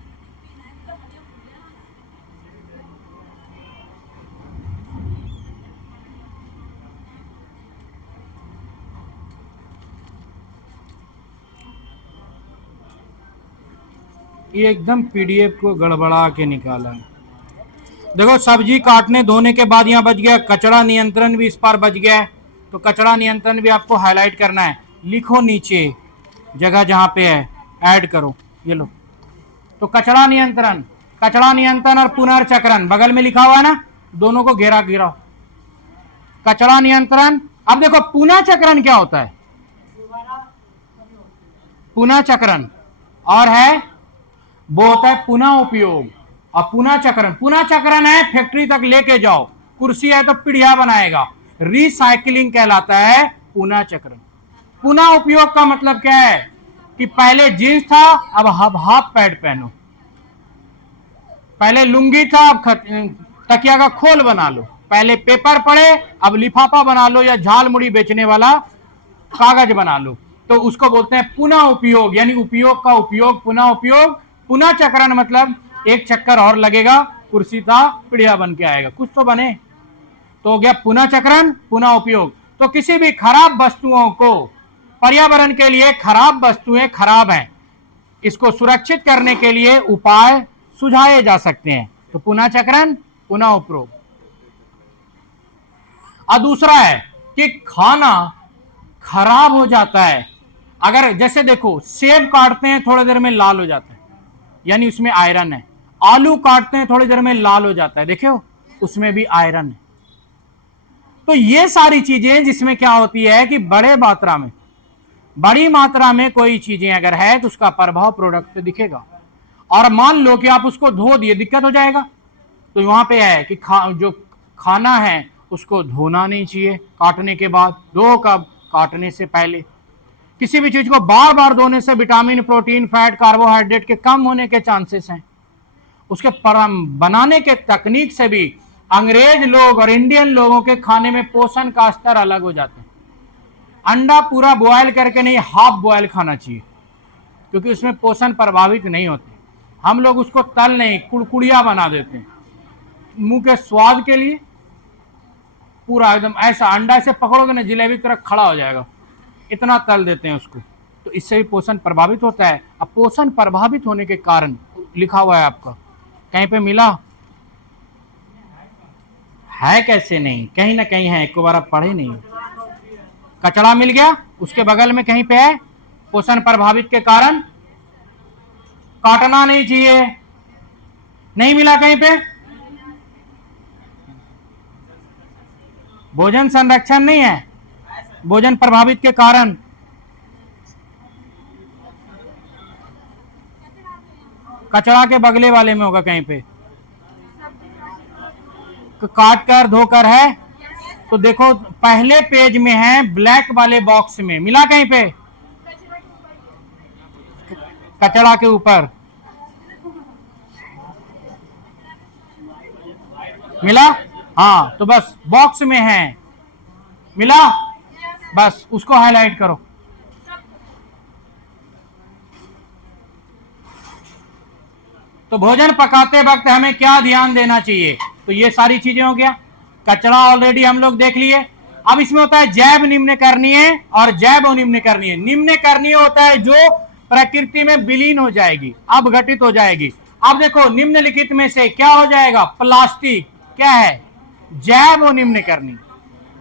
ये एकदम पीडीएफ को गड़बड़ा के निकाला है। देखो सब्जी काटने धोने के बाद यहाँ बच गया कचरा नियंत्रण भी, इस पार बच गया है। तो कचरा नियंत्रण भी आपको हाईलाइट करना है, लिखो नीचे जगह जहाँ पे है, ऐड करो, ये लो। तो कचरा नियंत्रण और पुनर्चक्रण बगल में लिखा हुआ है ना, दोनों को घेरा घेरा। कचरा नियंत्रण। अब देखो पुनर्चक्रण क्या होता है, पुनर्चक्रण और है वो होता है पुनः उपयोग। और पुनः चक्रण है फैक्ट्री तक लेके जाओ, कुर्सी है तो पीढ़िया बनाएगा, रिसाइकलिंग कहलाता है पुनः चक्रण। पुनः उपयोग का मतलब क्या है कि पहले जींस था अब हाफ पैंट पहनो, पहले लुंगी था अब तकिया का खोल बना लो, पहले पेपर पड़े अब लिफाफा बना लो, या झाल मुड़ी बेचने वाला कागज बना लो। तो उसको बोलते हैं पुनः उपयोग, यानी उपयोग का उपयोग, पुनः उपयोग। पुनः चक्रण मतलब एक चक्कर और लगेगा, कुर्सी था पीढ़िया बन के आएगा, कुछ तो बने। तो हो गया पुनः चक्रण, पुनः उपयोग। तो किसी भी खराब वस्तुओं को, पर्यावरण के लिए खराब वस्तुएं खराब हैं, इसको सुरक्षित करने के लिए उपाय सुझाए जा सकते हैं। तो पुनः चक्रण, पुनः उपयोग। और दूसरा है कि खाना खराब हो जाता है अगर, जैसे देखो सेब काटते हैं थोड़ी देर में लाल हो जाता है, यानी उसमें आयरन है। आलू काटते हैं थोड़ी देर में लाल हो जाता है, देखो उसमें भी आयरन है। तो ये सारी चीजें जिसमें क्या होती है कि बड़ी मात्रा में कोई चीजें अगर है तो उसका प्रभाव प्रोडक्ट पे दिखेगा। और मान लो कि आप उसको धो दिए, दिक्कत हो जाएगा। तो वहां पे है कि जो खाना है उसको धोना नहीं चाहिए काटने के बाद, धो कब, काटने से पहले। किसी भी चीज को बार बार धोने से विटामिन, प्रोटीन, फैट, कार्बोहाइड्रेट के कम होने के चांसेस हैं। उसके बनाने के तकनीक से भी अंग्रेज लोग और इंडियन लोगों के खाने में पोषण का स्तर अलग हो जाते हैं। अंडा पूरा बॉयल करके नहीं, हाफ बॉयल खाना चाहिए, क्योंकि उसमें पोषण प्रभावित नहीं होते। हम लोग उसको तल नहीं, कुड़कुड़िया बना देते हैं मुंह के स्वाद के लिए। पूरा एकदम ऐसा अंडा ऐसे पकड़ोगे ना जिलेबी की तरह खड़ा हो जाएगा, इतना तल देते हैं उसको। तो इससे भी पोषण प्रभावित होता है। अब पोषण प्रभावित होने के कारण लिखा हुआ है आपका, कहीं पे मिला है? कैसे नहीं, कहीं ना कहीं है, एक बार आप पढ़े नहीं। कचरा मिल गया, उसके बगल में कहीं पे है पोषण प्रभावित के कारण काटना नहीं चाहिए, नहीं मिला कहीं पे। भोजन संरक्षण नहीं है, भोजन प्रभावित के कारण। कचरा के बगले वाले में होगा कहीं पे, काट कर धोकर है। तो देखो पहले पेज में है, ब्लैक वाले बॉक्स में मिला कहीं पे, कचरा के ऊपर मिला। हाँ तो बस बॉक्स में है, मिला, बस उसको हाईलाइट करो। तो भोजन पकाते वक्त हमें क्या ध्यान देना चाहिए? तो ये सारी चीजें हो गया। कचरा ऑलरेडी हम लोग देख लिए, अब इसमें होता है जैव निम्न करणीय और जैव अनिम्न करणीय। निम्न करणीय होता है जो प्रकृति में विलीन हो जाएगी, अपघटित हो जाएगी। अब देखो निम्नलिखित में से क्या हो जाएगा? प्लास्टिक क्या है? जैव निम्न करणीय।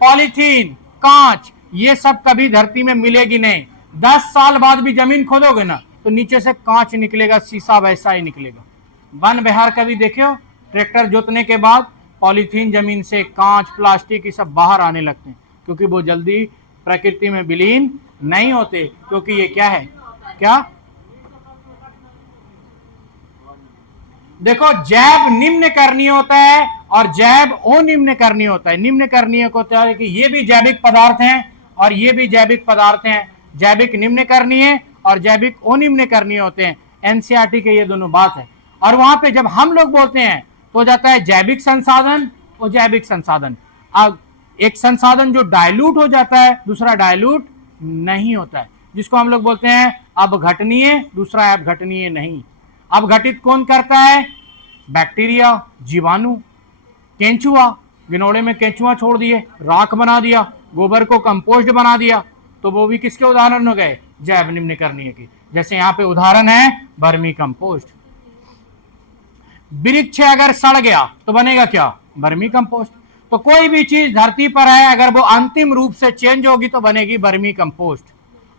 पॉलीथीन, कांच, ये सब कभी धरती में मिलेगी नहीं। 10 साल बाद भी जमीन खोदोगे ना तो नीचे से कांच निकलेगा, शीशा वैसा ही निकलेगा। वन विहार कभी देखे हो? ट्रैक्टर जोतने के बाद पॉलीथीन जमीन से, कांच, प्लास्टिक ये सब बाहर आने लगते हैं, क्योंकि वो जल्दी प्रकृति में विलीन नहीं होते, क्योंकि ये क्या है? क्या देखो, जैव निम्न करणीय होता है और जैव अनिम्न करणीय होता है। निम्न करणीय को होता है कि ये भी जैविक पदार्थ हैं और ये भी जैविक पदार्थ हैं। जैविक निम्न करणीय और जैविक अनिम्न करणीय होते हैं। एनसीईआरटी के ये दोनों बात है। और वहां पे जब हम लोग बोलते हैं तो हो जाता है जैविक संसाधन और जैविक संसाधन। अब एक संसाधन जो डायलूट हो जाता है, दूसरा डायलूट नहीं होता है, जिसको हम लोग बोलते हैं अपघटनीय, दूसरा अपघटनीय नहीं। अपघटित कौन करता है? बैक्टीरिया, जीवाणु, केंचुआ। गिनोड़े में केंचुआ छोड़ दिए, राख बना दिया, गोबर को कंपोस्ट बना दिया, तो वो भी किसके उदाहरण हो गए? जैव निम्न करणीय के। जैसे यहां पे उदाहरण है वर्मी कंपोस्ट। वृक्ष अगर सड़ गया तो बनेगा क्या? Vermi compost. तो कोई भी चीज धरती पर है, अगर वो अंतिम रूप से चेंज होगी तो बनेगी वर्मी कंपोस्ट,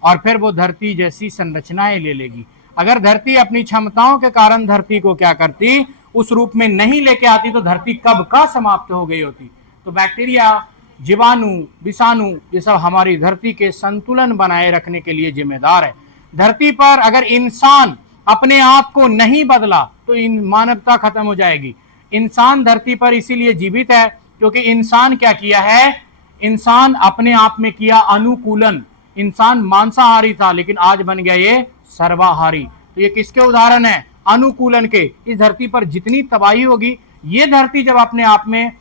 और फिर वो धरती जैसी संरचनाएं ले लेगी। अगर धरती अपनी क्षमताओं के कारण धरती को क्या करती, उस रूप में नहीं लेके आती, तो धरती कब का समाप्त हो गई होती। तो बैक्टीरिया, जीवाणु, विषाणु, ये सब हमारी धरती के संतुलन बनाए रखने के लिए जिम्मेदार है। धरती पर अगर इंसान अपने आप को नहीं बदला तो इन मानवता खत्म हो जाएगी। इंसान धरती पर इसीलिए जीवित है क्योंकि इंसान क्या किया है? इंसान अपने आप में किया अनुकूलन। इंसान मांसाहारी था लेकिन आज बन गया ये सर्वाहारी। तो ये किसके उदाहरण है? अनुकूलन के। इस धरती पर जितनी तबाही होगी, ये धरती जब अपने आप में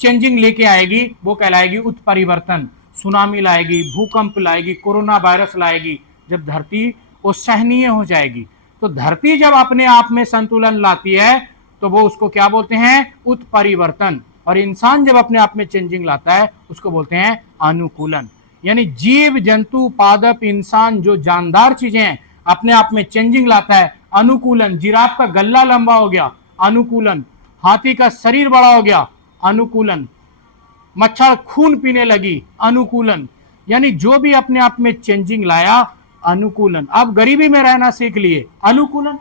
चेंजिंग लेके आएगी वो कहलाएगी उत्परिवर्तन। सुनामी लाएगी, भूकंप लाएगी, कोरोना वायरस लाएगी। जब धरती वो सहनीय हो जाएगी, तो धरती जब अपने आप में संतुलन लाती है तो वो उसको क्या बोलते हैं? उत्परिवर्तन। और इंसान जब अपने आप में चेंजिंग लाता है उसको बोलते हैं अनुकूलन। यानी जीव, जंतु, पादप, इंसान जो जानदार चीजें हैं अपने आप में चेंजिंग लाता है, अनुकूलन। जिराफ का गला लंबा हो गया, अनुकूलन। हाथी का शरीर बड़ा हो गया, अनुकूलन। मच्छर खून पीने लगी, अनुकूलन। यानी जो भी अपने आप में चेंजिंग लाया, अनुकूलन। अब गरीबी में रहना सीख लिए, अनुकूलन।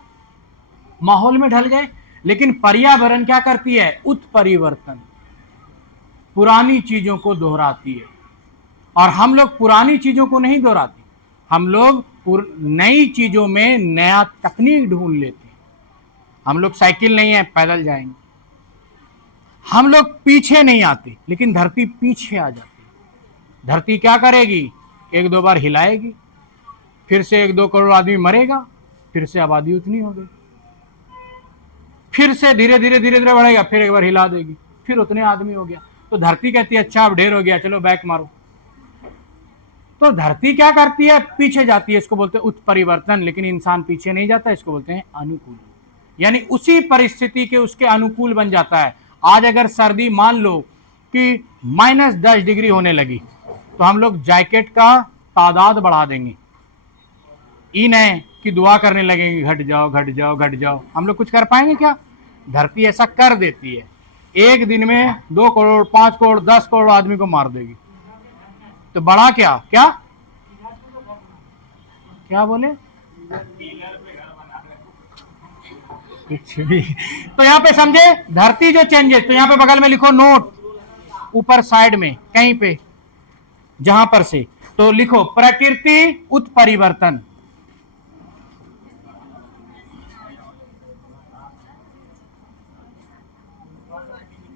माहौल में ढल गए। लेकिन पर्यावरण क्या करती है? उत्परिवर्तन। पुरानी चीजों को दोहराती है। और हम लोग पुरानी चीजों को नहीं दोहराते, हम लोग नई चीजों में नया तकनीक ढूंढ लेते हैं। हम लोग साइकिल नहीं है, पैदल जाएंगे। हम लोग पीछे नहीं आते, लेकिन धरती पीछे आ जाती है। धरती क्या करेगी? 1-2 बार हिलाएगी, फिर से 1-2 करोड़ आदमी मरेगा, फिर से आबादी उतनी हो गई, फिर से धीरे धीरे धीरे धीरे बढ़ेगा, फिर एक बार हिला देगी, फिर उतने आदमी हो गया। तो धरती कहती है अच्छा अब ढेर हो गया, चलो बैक मारो। तो धरती क्या करती है? पीछे जाती है। इसको बोलते हैं उत्परिवर्तन। लेकिन इंसान पीछे नहीं जाता, इसको बोलते हैं अनुकूल। यानी उसी परिस्थिति के उसके अनुकूल बन जाता है। आज अगर सर्दी मान लो कि -10 डिग्री होने लगी तो हम लोग जैकेट का तादाद बढ़ा देंगे, ई नहीं कि दुआ करने लगेंगे घट जाओ घट जाओ घट जाओ। हम लोग कुछ कर पाएंगे क्या? धरती ऐसा कर देती है, एक दिन में 2 करोड़, 5 करोड़, 10 करोड़ आदमी को मार देगी। तो बड़ा क्या क्या क्या बोले? कुछ भी। तो यहां पे समझे, धरती जो चेंजेस, तो यहां पे बगल में लिखो नोट, ऊपर साइड में कहीं पे जहां पर से, तो लिखो प्रकृति उत्परिवर्तन।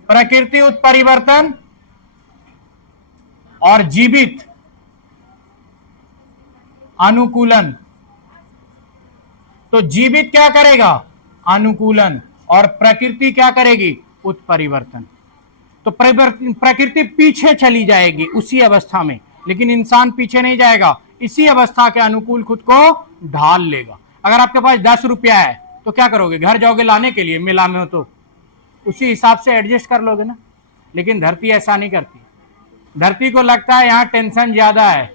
प्रकृति उत्परिवर्तन और जीवित अनुकूलन। तो जीवित क्या करेगा? अनुकूलन। और प्रकृति क्या करेगी? उत्परिवर्तन। तो प्रकृति पीछे चली जाएगी उसी अवस्था में, लेकिन इंसान पीछे नहीं जाएगा, इसी अवस्था के अनुकूल खुद को ढाल लेगा। अगर आपके पास 10 रुपया है तो क्या करोगे? घर जाओगे लाने के लिए, मेला में हो तो उसी हिसाब से एडजस्ट कर लोगे ना। लेकिन धरती ऐसा नहीं करती। धरती को लगता है यहां टेंशन ज्यादा है,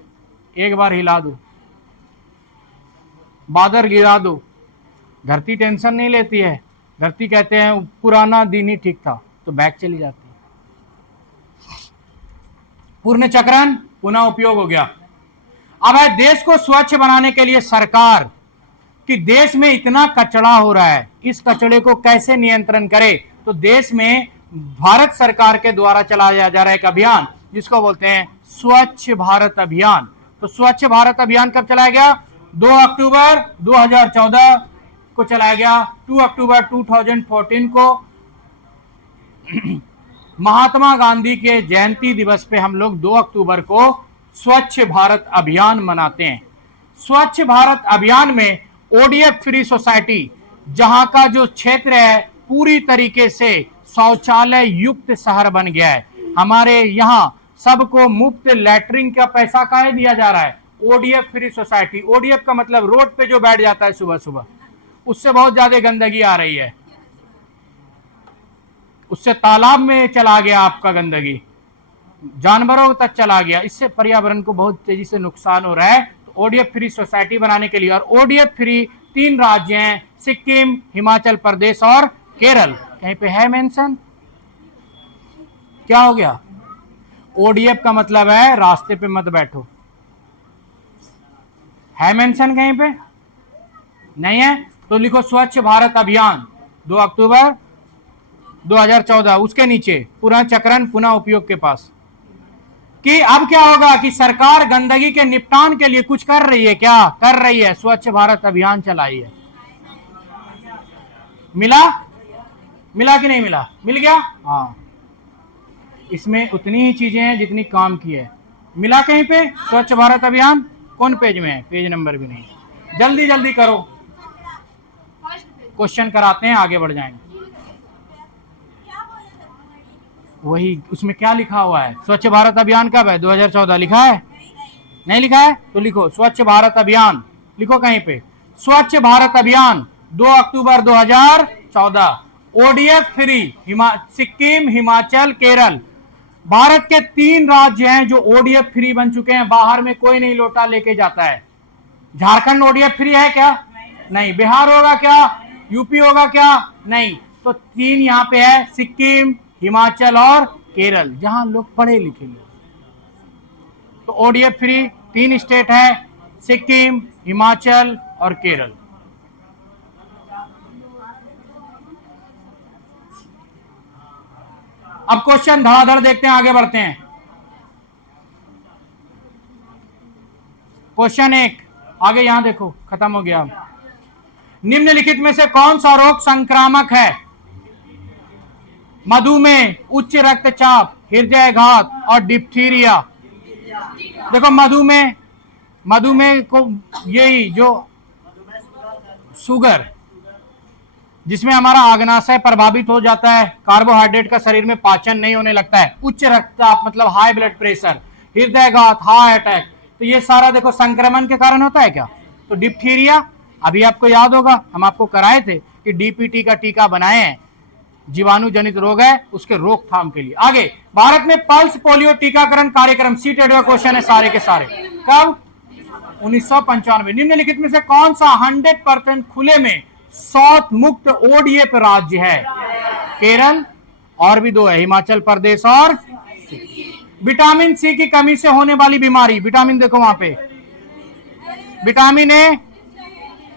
एक बार हिला दो, बादल गिरा दो, धरती टेंशन नहीं लेती है। धरती कहते हैं पुराना दिन ही ठीक था, तो बैक चली जाती है। पूर्ण चक्रण पुनः उपयोग हो गया। अब है देश को स्वच्छ बनाने के लिए सरकार कि देश में इतना कचरा हो रहा है, इस कचरे को कैसे नियंत्रण करे। तो देश में भारत सरकार के द्वारा चलाया जा रहा है एक अभियान जिसको बोलते हैं स्वच्छ भारत अभियान। तो स्वच्छ भारत अभियान कब चलाया गया? 2 अक्टूबर 2014 को चलाया गया। 2 अक्टूबर 2014 को महात्मा गांधी के जयंती दिवस पे हम लोग 2 अक्टूबर को स्वच्छ भारत अभियान मनाते हैं। स्वच्छ भारत अभियान में ओडीएफ फ्री सोसाइटी, जहां का जो क्षेत्र है पूरी तरीके से शौचालय युक्त शहर बन गया है। हमारे यहाँ सबको मुफ्त लैट्रिन का पैसा काहे दिया जा रहा है? ODF free society. ओडीएफ का मतलब रोड पे जो बैठ जाता है सुबह सुबह, उससे बहुत ज्यादा गंदगी आ रही है, उससे तालाब में चला गया आपका गंदगी, जानवरों तक चला गया, इससे पर्यावरण को बहुत तेजी से नुकसान हो रहा है। तो ओडीएफ फ्री सोसाइटी बनाने के लिए, और ओडीएफ फ्री 3 राज्य हैं, सिक्किम, हिमाचल प्रदेश और केरल। कहीं पे है मेंशन? क्या हो गया? ओडीएफ का मतलब है रास्ते पे मत बैठो। है मेंशन कहीं पे? नहीं है तो लिखो स्वच्छ भारत अभियान 2 अक्टूबर 2014। उसके नीचे पुनः चक्रण पुनः उपयोग के पास कि अब क्या होगा कि सरकार गंदगी के निपटान के लिए कुछ कर रही है। क्या कर रही है? स्वच्छ भारत अभियान चलाई है। मिला? मिला कि नहीं मिला? मिल गया? हाँ, इसमें उतनी ही चीजें हैं जितनी काम की है। मिला कहीं पे? स्वच्छ भारत अभियान कौन पेज में है? पेज नंबर भी नहीं। जल्दी जल्दी करो, क्वेश्चन कराते हैं, आगे बढ़ जाएंगे। वही उसमें क्या लिखा हुआ है? स्वच्छ भारत अभियान कब है? 2014 लिखा है? नहीं लिखा है तो लिखो स्वच्छ भारत अभियान, लिखो कहीं पे स्वच्छ भारत अभियान 2 अक्टूबर 2014। ओडीएफ फ्री सिक्किम, हिमाचल, केरल, भारत के 3 राज्य हैं जो ओडीएफ फ्री बन चुके हैं। बाहर में कोई नहीं लोटा लेके जाता है। झारखंड ओडीएफ फ्री है क्या? नहीं। बिहार होगा क्या? यूपी होगा क्या? नहीं। तो 3 यहाँ पे है, सिक्किम, हिमाचल और केरल, जहां लोग पढ़े लिखे लोग। तो ओडीएफ फ्री 3 स्टेट है, सिक्किम, हिमाचल और केरल। अब क्वेश्चन धड़ाधड़ देखते हैं, आगे बढ़ते हैं। क्वेश्चन 1 आगे यहां देखो, खत्म हो गया। निम्नलिखित में से कौन सा रोग संक्रामक है? मधुमेह, उच्च रक्तचाप, हृदयघात और डिप्थीरिया। देखो मधुमेह को यही जो शुगर, जिसमें हमारा आग्नाशय प्रभावित हो जाता है, कार्बोहाइड्रेट का शरीर में पाचन नहीं होने लगता है, उच्च रक्तचाप मतलब हाई ब्लड प्रेशर, हृदयघात, हार्ट अटैक, तो ये सारा देखो संक्रमण के कारण होता है क्या? तो डिप्थीरिया, अभी आपको याद होगा हम आपको कराए थे कि डीपीटी का टीका बनाए हैं, जीवाणु जनित रोग है उसके रोकथाम के लिए। आगे, भारत में पल्स पोलियो टीकाकरण कार्यक्रम, सीटेट का क्वेश्चन है सारे के सारे, कब? 1995। निम्नलिखित में से कौन सा 100% खुले में शौच मुक्त ओडीएफ राज्य है? केरल, और भी 2 है, हिमाचल प्रदेश और विटामिन सी की कमी से होने वाली बीमारी, विटामिन देखो वहां पे, विटामिन ए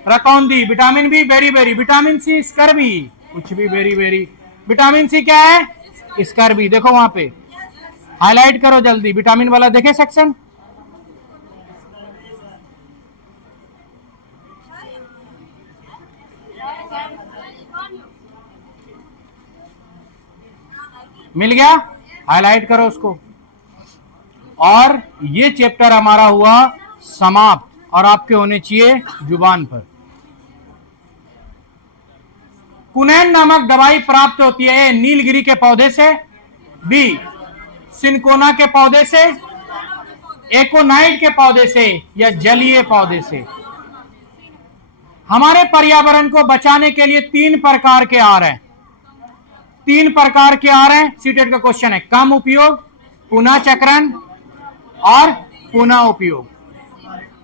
रतौंधी, vitamin B beriberi, vitamin C scurvy, कुछ भी बेरी, विटामिन सी क्या है? स्कर्वी। देखो वहां पे हाईलाइट करो जल्दी, विटामिन वाला देखे सेक्शन। मिल गया? हाईलाइट करो उसको। और ये चैप्टर हमारा हुआ समाप्त, और आपके होने चाहिए जुबान पर। कुनैन नामक दवाई प्राप्त होती है, नीलगिरी के पौधे से, बी सिनकोना के पौधे से, एकोनाइट के पौधे से, या जलीय पौधे से। हमारे पर्यावरण को बचाने के लिए 3 प्रकार के आहार हैं, 3 प्रकार के आहार हैं। सीटेट का क्वेश्चन है, कम उपयोग, पुनः चक्रण और पुनः उपयोग।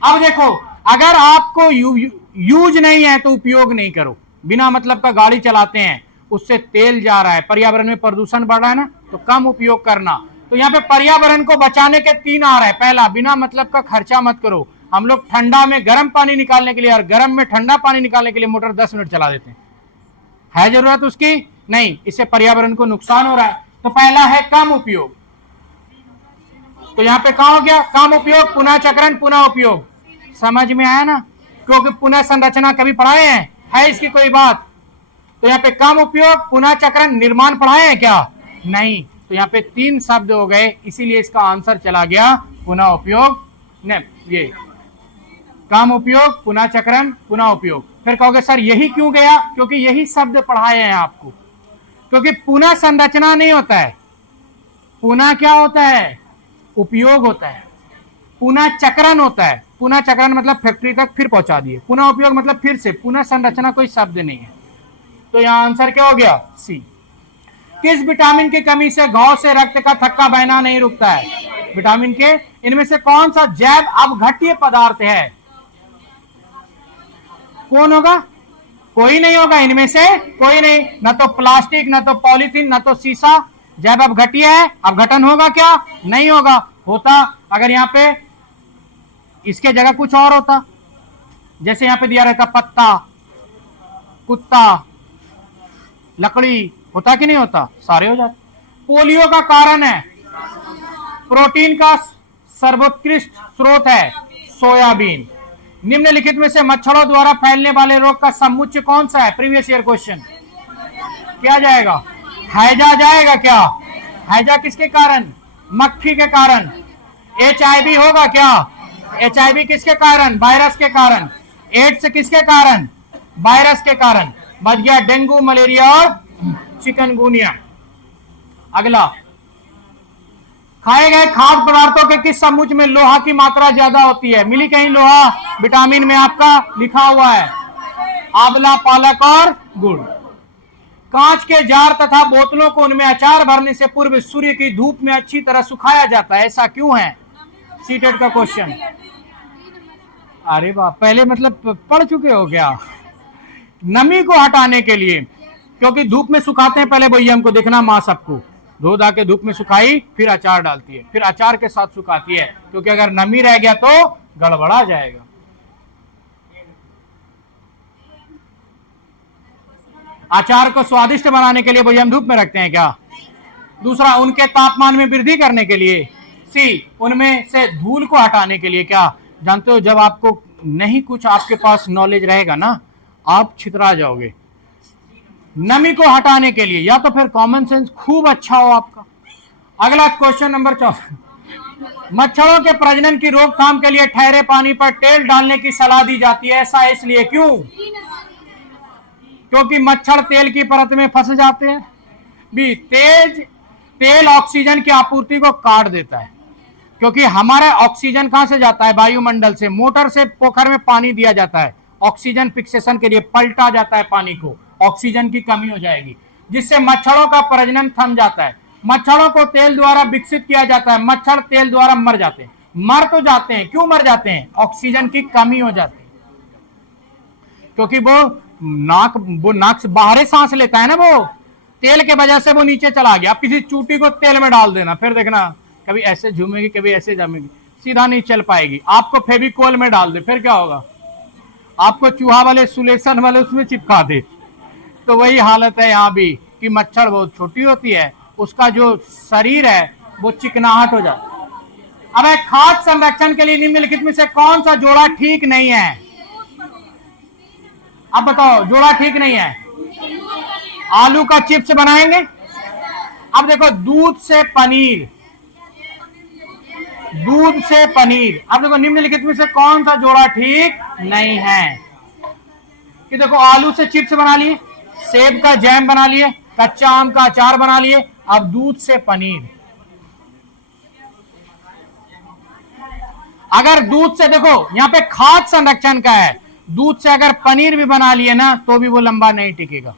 अब देखो, अगर आपको यूज नहीं है तो उपयोग नहीं करो। बिना मतलब का गाड़ी चलाते हैं, उससे तेल जा रहा है, पर्यावरण में प्रदूषण बढ़ रहा है ना, तो कम उपयोग करना। तो यहाँ पे पर्यावरण को बचाने के 3 आ रहे हैं। पहला, बिना मतलब का खर्चा मत करो। हम लोग ठंडा में गर्म पानी निकालने के लिए और गर्म में ठंडा पानी निकालने के लिए मोटर 10 मिनट चला देते हैं। है जरूरत उसकी? नहीं, इससे पर्यावरण को नुकसान हो रहा है। तो पहला है कम उपयोग। तो यहाँ पे कहाँ हो गया? कम उपयोग, पुनः चक्रण, पुनः उपयोग। समझ में आया ना? क्योंकि पुनः संरचना कभी पढ़ाए हैं? है इसकी कोई बात? तो यहाँ पे कम उपयोग, पुनः चक्रण, निर्माण पढ़ाए हैं क्या? नहीं। तो यहाँ पे 3 शब्द हो गए, इसीलिए इसका आंसर चला गया पुनः उपयोग। नहीं, ये कम उपयोग, पुनः चक्रण, पुनः उपयोग। फिर कहोगे सर यही क्यों गया? क्योंकि यही शब्द पढ़ाए हैं आपको। क्योंकि पुनः संरचना नहीं होता है, पुनः क्या होता है? उपयोग होता है। पुनः चक्रण होता है। पुनः चक्रण मतलब फैक्ट्री तक फिर पहुंचा दिए। पुनः उपयोग मतलब फिर से। पुनः संरचना कोई शब्द नहीं है। तो यहां आंसर क्या हो गया? सी। किस विटामिन की कमी से घाव से रक्त का थक्का बहना नहीं रुकता है? विटामिन के इनमें से कौन सा जैव अपघट्य पदार्थ है? कौन होगा? कोई नहीं होगा इनमें से, कोई नहीं। न तो प्लास्टिक, न तो पॉलीथीन, न तो शीशा। जैव अपघट्य है, अपघटन होगा क्या? नहीं होगा। होता अगर यहाँ पे इसके जगह कुछ और होता, जैसे यहाँ पे दिया रहता पत्ता, कुत्ता, लकड़ी, होता कि नहीं होता? सारे हो जाते। पोलियो का कारण है, प्रोटीन का सर्वोत्कृष्ट स्रोत है सोयाबीन। निम्नलिखित में से मच्छरों द्वारा फैलने वाले रोग का समुच्चय कौन सा है? Previous year question. क्या जाएगा? हैजा जाएगा क्या? हैजा किसके कारण? मक्खी के कारण। HIV होगा क्या? HIV किसके कारण? वायरस के कारण। एड्स किसके कारण? वायरस के कारण। बच गया डेंगू, मलेरिया और चिकनगुनिया। अगला, खाए गए खाद्य पदार्थों के किस समुच्चय में लोहा की मात्रा ज्यादा होती है? मिली कहीं लोहा? विटामिन में आपका लिखा हुआ है आंवला, पालक और गुड़। कांच के जार तथा बोतलों को उनमें अचार भरने से पूर्व सूर्य की धूप में अच्छी तरह सुखाया जाता है, ऐसा क्यों है? सीटेट का क्वेश्चन। अरे वाह, पहले मतलब पढ़ चुके हो क्या? नमी को हटाने के लिए, क्योंकि धूप में सुखाते हैं पहले, भैया हमको देखना, माँ सबको धो धा के धूप में सुखाई, फिर अचार डालती है, फिर अचार के साथ सुखाती है, क्योंकि अगर नमी रह गया तो गड़बड़ा जाएगा। अचार को स्वादिष्ट बनाने के लिए भैया हम धूप में रखते हैं क्या? दूसरा, उनके तापमान में वृद्धि करने के लिए। सी, उनमें से धूल को हटाने के लिए। क्या जानते हो, जब आपको नहीं कुछ आपके पास नॉलेज रहेगा ना, आप छितरा जाओगे। नमी को हटाने के लिए, या तो फिर कॉमन सेंस खूब अच्छा हो आपका। अगला क्वेश्चन नंबर 14। मच्छरों के प्रजनन की रोकथाम के लिए ठहरे पानी पर तेल डालने की सलाह दी जाती है, ऐसा इसलिए क्यों? क्योंकि मच्छर तेल की परत में फंस जाते हैं। भी तेल ऑक्सीजन की आपूर्ति को काट देता है, क्योंकि हमारा ऑक्सीजन कहां से जाता है? वायुमंडल से। मोटर से पोखर में पानी दिया जाता है, ऑक्सीजन फिक्सेशन के लिए पलटा जाता है पानी को, ऑक्सीजन की कमी हो जाएगी, जिससे मच्छरों का प्रजनन थम जाता है। मच्छरों को तेल द्वारा विकसित किया जाता है, मच्छर तेल द्वारा मर जाते हैं। मर तो जाते हैं, क्यों मर जाते हैं? ऑक्सीजन की कमी हो जाती है, क्योंकि वो नाक से बाहर सांस लेता है ना, वो तेल के वजह से वो नीचे चला गया। आप किसी चूटी को तेल में डाल देना, फिर देखना कभी ऐसे झूमेगी, कभी ऐसे जमेगी, सीधा नहीं चल पाएगी। आपको फेविकोल में डाल दे, फिर क्या होगा? आपको चूहा वाले सुलेशन वाले उसमें चिपका दे। तो वही हालत है यहाँ भी, कि मच्छर बहुत छोटी होती है, उसका जो शरीर है वो चिकनाहट हो जाता है। अब खाद्य संरक्षण के लिए निम्नलिखित में से कौन सा जोड़ा ठीक नहीं है? अब बताओ, जोड़ा ठीक नहीं है। आलू का चिप्स बनाएंगे। अब देखो, दूध से पनीर, दूध से पनीर। अब देखो, निम्नलिखित में से कौन सा जोड़ा ठीक नहीं है? कि देखो, आलू से चिप्स बना लिए, सेब का जैम बना लिए, कच्चा आम का अचार बना लिए, अब दूध से पनीर। अगर दूध से, देखो यहां पे खाद्य संरक्षण का है, दूध से अगर पनीर भी बना लिए ना तो भी वो लंबा नहीं टिकेगा।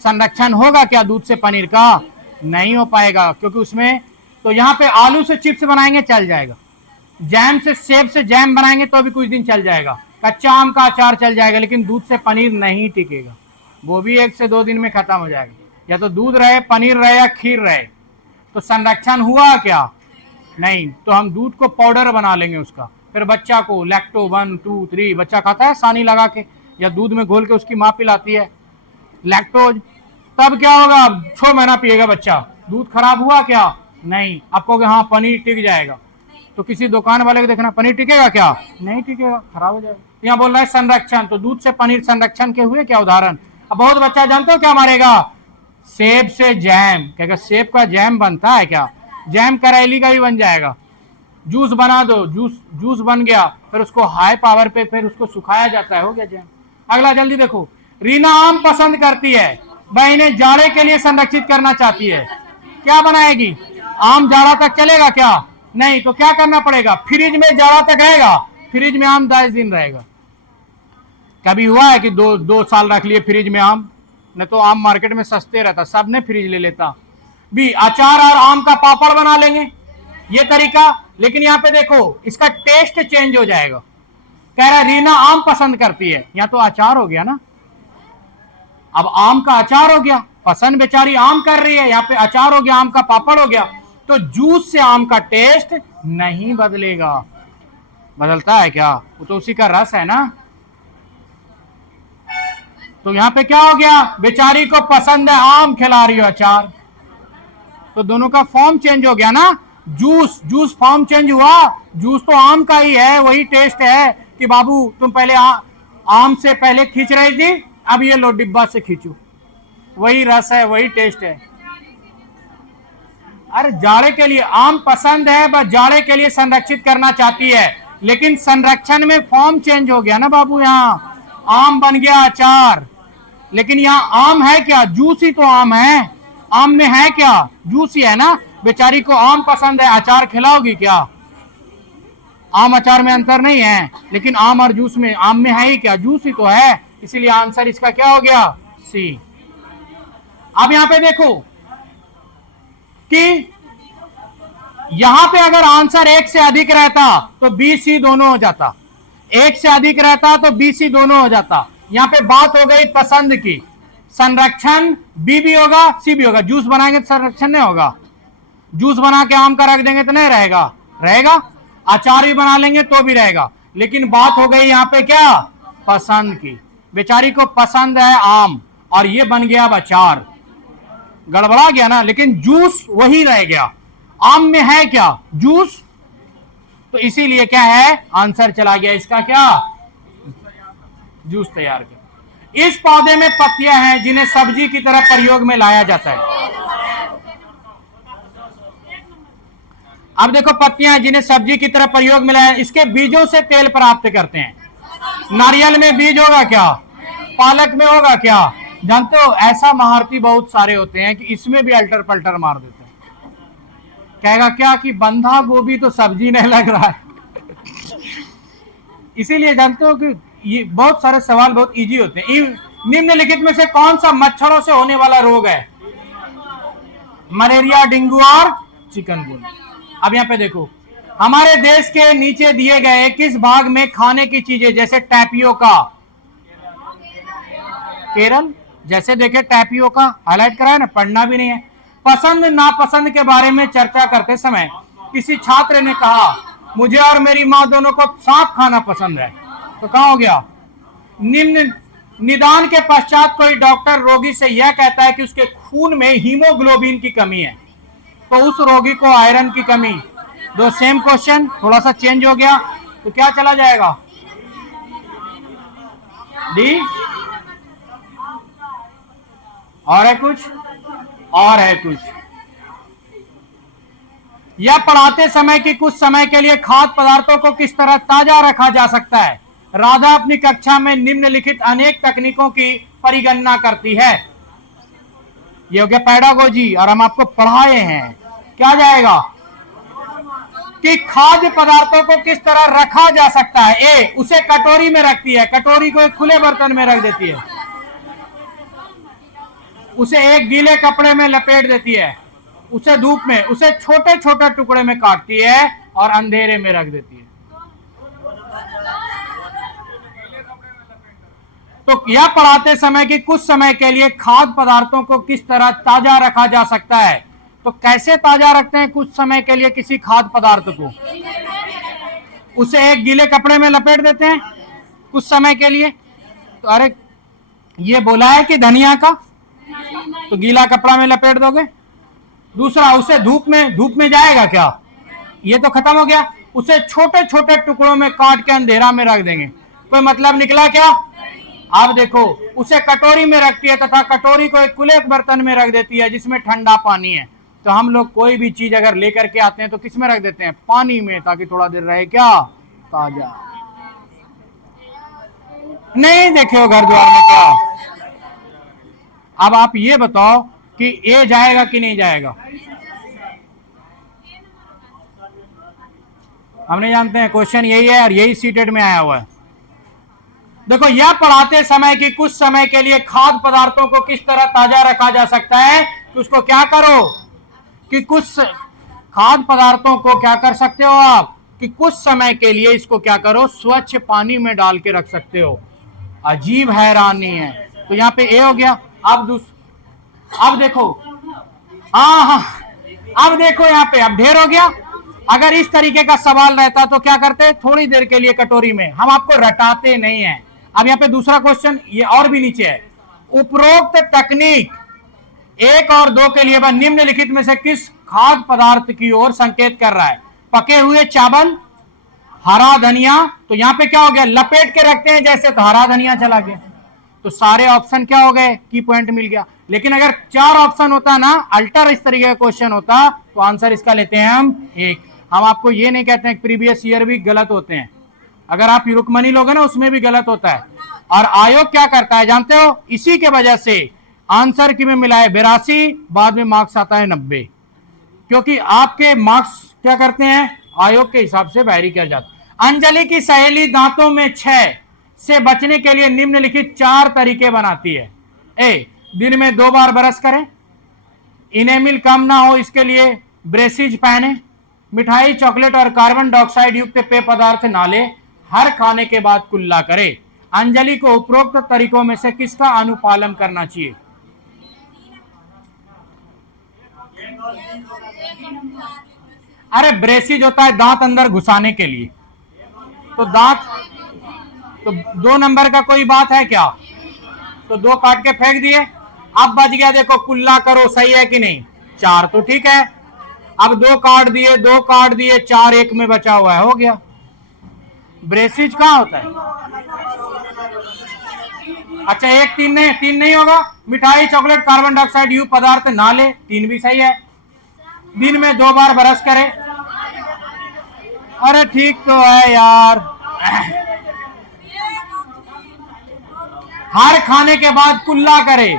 संरक्षण होगा क्या दूध से पनीर का? नहीं हो पाएगा, क्योंकि उसमें तो यहाँ पे आलू से चिप्स बनाएंगे चल जाएगा, जैम से सेब से जैम बनाएंगे तो भी कुछ दिन चल जाएगा, कच्चा आम का अचार चल जाएगा, लेकिन दूध से पनीर नहीं टिकेगा, वो भी 1 से 2 दिन में खत्म हो जाएगा। या तो दूध रहे, पनीर रहे या खीर रहे, तो संरक्षण हुआ क्या? नहीं। तो हम दूध को पाउडर बना लेंगे उसका, फिर बच्चा को लैक्टो 1 2 3 बच्चा खाता है सानी लगा के या दूध में घोल के, उसकी माँ पिलाती है लैक्टोज, तब क्या होगा? 6 महीना पिएगा बच्चा, दूध खराब हुआ क्या? नहीं। आप कहोगे हाँ पनीर टिक जाएगा, तो किसी दुकान वाले को देखना, पनीर टिकेगा क्या? नहीं टिकेगा, खराब हो जाएगा। यहाँ बोल रहा है संरक्षण, तो दूध से पनीर संरक्षण के हुए क्या उदाहरण? अब बहुत बच्चा जानते हो क्या मारेगा? सेब से जैम, कहेगा सेब का जैम बनता है क्या? जैम करेली का भी बन जाएगा, जूस बना दो, जूस बन गया, फिर उसको हाई पावर पे फिर उसको सुखाया जाता है, हो गया जैम। अगला जल्दी देखो, रीना आम पसंद करती है, वह इन्हें जाड़े के लिए संरक्षित करना चाहती है, क्या बनाएगी? आम जाड़ा तक चलेगा क्या? नहीं। तो क्या करना पड़ेगा? फ्रिज में जाड़ा तक रहेगा, फ्रिज में आम 10 दिन रहेगा। कभी हुआ है कि 2 साल रख लिए फ्रिज में आम? न तो आम मार्केट में सस्ते रहता, सबने फ्रिज ले लेता। भी अचार और आम का पापड़ बना लेंगे, ये तरीका। लेकिन यहाँ पे देखो इसका टेस्ट चेंज हो जाएगा। कह रहा रीना आम पसंद करती है, यहाँ तो अचार हो गया ना, अब आम का अचार हो गया, पसंद बेचारी आम कर रही है, यहाँ पे अचार हो गया, आम का पापड़ हो गया। तो जूस से आम का टेस्ट नहीं बदलेगा। बदलता है क्या? वो तो उसी का रस है ना। तो यहाँ पे क्या हो गया? बेचारी को पसंद है आम, खिला रही हो अचार, तो दोनों का फॉर्म चेंज हो गया ना। जूस फॉर्म चेंज हुआ, जूस तो आम का ही है, वही टेस्ट है कि बाबू तुम पहले आम से पहले खींच रही थी, अब ये लो डिब्बा से खींचो, वही रस है, वही टेस्ट है। अरे जाड़े के लिए आम पसंद है, बस जाड़े के लिए संरक्षित करना चाहती है, लेकिन संरक्षण में फॉर्म चेंज हो गया ना बाबू। यहाँ आम बन गया अचार, लेकिन यहाँ आम है क्या? जूस ही तो आम है। आम में है क्या? जूस ही है ना। बेचारी को आम पसंद है, अचार खिलाओगी क्या? आम अचार में अंतर नहीं है, लेकिन आम और जूस में, आम में है ही क्या? जूस ही तो है। इसीलिए आंसर इसका क्या हो गया? सी। अब यहां पे देखो कि यहां पे अगर आंसर 1 से अधिक रहता तो बी सी दोनों हो जाता, 1 से अधिक रहता तो बी सी दोनों हो जाता। यहां पे बात हो गई पसंद की, संरक्षण बी भी होगा सी भी होगा। जूस बनाएंगे तो संरक्षण नहीं होगा, जूस बना के आम का रख देंगे तो नहीं रहेगा, रहेगा। अचार भी बना लेंगे तो भी रहेगा। लेकिन बात हो गई यहां पे क्या? पसंद की। बेचारी को पसंद है आम और ये बन गया अचार, गड़बड़ा गया ना। लेकिन जूस वही रह गया, आम में है क्या? जूस। तो इसीलिए क्या है? आंसर चला गया इसका क्या? जूस तैयार कर। इस पौधे में पत्तियां हैं जिन्हें सब्जी की तरह प्रयोग में लाया जाता है। अब देखो पत्तियां हैं जिन्हें सब्जी की तरह प्रयोग में लाया, इसके बीजों से तेल प्राप्त करते हैं। नारियल में बीज होगा क्या? पालक में होगा क्या? जानते हो ऐसा महारती बहुत सारे होते हैं कि इसमें भी अल्टर पल्टर मार देते हैं। कहेगा क्या कि बंधा गोभी तो सब्जी नहीं लग रहा है। इसीलिए जानते हो कि ये बहुत सारे सवाल बहुत इजी होते हैं। निम्नलिखित में से कौन सा मच्छरों से होने वाला रोग है? मलेरिया, डेंगू और चिकनगुनिया। अब यहाँ पे देखो, हमारे देश के नीचे दिए गए किस भाग में खाने की चीजें जैसे टैपियोका, केरल जैसे देखे टैपियोका हाईलाइट करा है ना, पढ़ना भी नहीं है। पसंद नापसंद के बारे में चर्चा करते समय किसी छात्र ने कहा मुझे और मेरी माँ दोनों को सांप खाना पसंद है, तो कहाँ हो गया? निम्न निदान के पश्चात कोई डॉक्टर रोगी से यह कहता है कि उसके खून में हीमोग्लोबिन की कमी है, तो उस रोगी को आयरन की कमी। दो सेम क्वेश्चन, थोड़ा सा चेंज हो गया, तो क्या चला जाएगा? डी। और है कुछ? और है कुछ? यह पढ़ाते समय कि कुछ समय के लिए खाद्य पदार्थों को किस तरह ताजा रखा जा सकता है। राधा अपनी कक्षा में निम्नलिखित अनेक तकनीकों की परिगणना करती है। ये हो गया पेडागोजी, और हम आपको पढ़ाए हैं। क्या जाएगा कि खाद्य पदार्थों को किस तरह रखा जा सकता है। ए, उसे कटोरी में रखती है, कटोरी को एक खुले बर्तन में रख देती है, उसे एक गीले कपड़े में लपेट देती है, उसे धूप में, उसे छोटे छोटे टुकड़े में काटती है और अंधेरे में रख देती है। तो यह पढ़ाते समय कि कुछ समय के लिए खाद्य पदार्थों को किस तरह ताजा रखा जा सकता है। तो कैसे ताजा रखते हैं कुछ समय के लिए किसी खाद्य पदार्थ को? उसे एक गीले कपड़े में लपेट देते हैं कुछ समय के लिए। तो अरे ये बोला है कि धनिया का, तो गीला कपड़ा में लपेट दोगे। दूसरा, उसे धूप में जाएगा क्या? ये तो खत्म हो गया। उसे छोटे छोटे टुकड़ों में काट के अंधेरा में रख देंगे, कोई मतलब निकला क्या? अब देखो, उसे कटोरी में रखती है तथा कटोरी को एक खुले बर्तन में रख देती है जिसमें ठंडा पानी है। तो हम लोग कोई भी चीज अगर लेकर के आते हैं तो किस में रख देते हैं? पानी में, ताकि थोड़ा देर रहे क्या? ताजा। नहीं देखे हो घर द्वार में क्या? अब आप ये बताओ कि ए जाएगा कि नहीं जाएगा? हम नहीं जानते हैं, क्वेश्चन यही है और यही सीटेट में आया हुआ है। देखो, यह पढ़ाते समय कि कुछ समय के लिए खाद्य पदार्थों को किस तरह ताजा रखा जा सकता है, तो उसको क्या करो कि कुछ खाद्य पदार्थों को क्या कर सकते हो आप कि कुछ समय के लिए इसको क्या करो, स्वच्छ पानी में डाल के रख सकते हो। अजीब हैरानी है। तो यहाँ पे ए हो गया। अब देखो, हाँ, अब देखो यहाँ पे अब ढेर हो गया। अगर इस तरीके का सवाल रहता तो क्या करते? थोड़ी देर के लिए कटोरी में, हम आपको रटाते नहीं है। अब यहाँ पे दूसरा क्वेश्चन, ये और भी नीचे है। उपरोक्त तकनीक 1 और 2 के लिए वह निम्नलिखित में से किस खाद्य पदार्थ की ओर संकेत कर रहा है? पके हुए चावल, हरा धनिया। तो यहाँ पे क्या हो गया? लपेट के रखते हैं जैसे, तो हरा धनिया चला गया। तो सारे ऑप्शन क्या हो गए? की पॉइंट मिल गया। लेकिन अगर 4 ऑप्शन होता ना, अल्टर इस तरीके का क्वेश्चन होता, तो आंसर इसका लेते हैं हम 1। हम आपको ये नहीं कहते हैं प्रीवियस ईयर भी गलत होते हैं, अगर आप रुकमनी लोगे ना उसमें भी गलत होता है। और आयोग क्या करता है जानते हो? इसी के वजह से आंसर की में मिला है 82, बाद में मार्क्स आता है 90, क्योंकि आपके मार्क्स क्या करते हैं? आयोग के हिसाब से वैरी किया जाता है। अंजलि की सहेली दांतों में क्षय से बचने के लिए निम्नलिखित 4 तरीके बनाती है। ए, दिन में 2 बार ब्रश करें, इनेमिल कम ना हो इसके लिए ब्रेसिज पहने, मिठाई, चॉकलेट और कार्बन डाइऑक्साइड युक्त पेय पदार्थ ना ले, हर खाने के बाद कुल्ला करे। अंजलि को उपरोक्त तरीकों में से किसका अनुपालन करना चाहिए? अरे ब्रेसिज होता है दांत अंदर घुसाने के लिए, तो दांत, तो 2 नंबर का कोई बात है क्या? तो 2 काट के फेंक दिए। अब बच गया, देखो कुल्ला करो, सही है कि नहीं? 4 तो ठीक है। अब 2 काट दिए, 2 काट दिए, 4 एक में बचा हुआ है, हो गया। ब्रेसिज कहाँ होता है? अच्छा, 1 3 नहीं होगा। मिठाई, चॉकलेट, कार्बन डाइऑक्साइड युक्त पदार्थ ना ले, 3 भी सही है। दिन में 2 बार ब्रश करे, अरे ठीक तो है यार। हर खाने के बाद कुल्ला करे,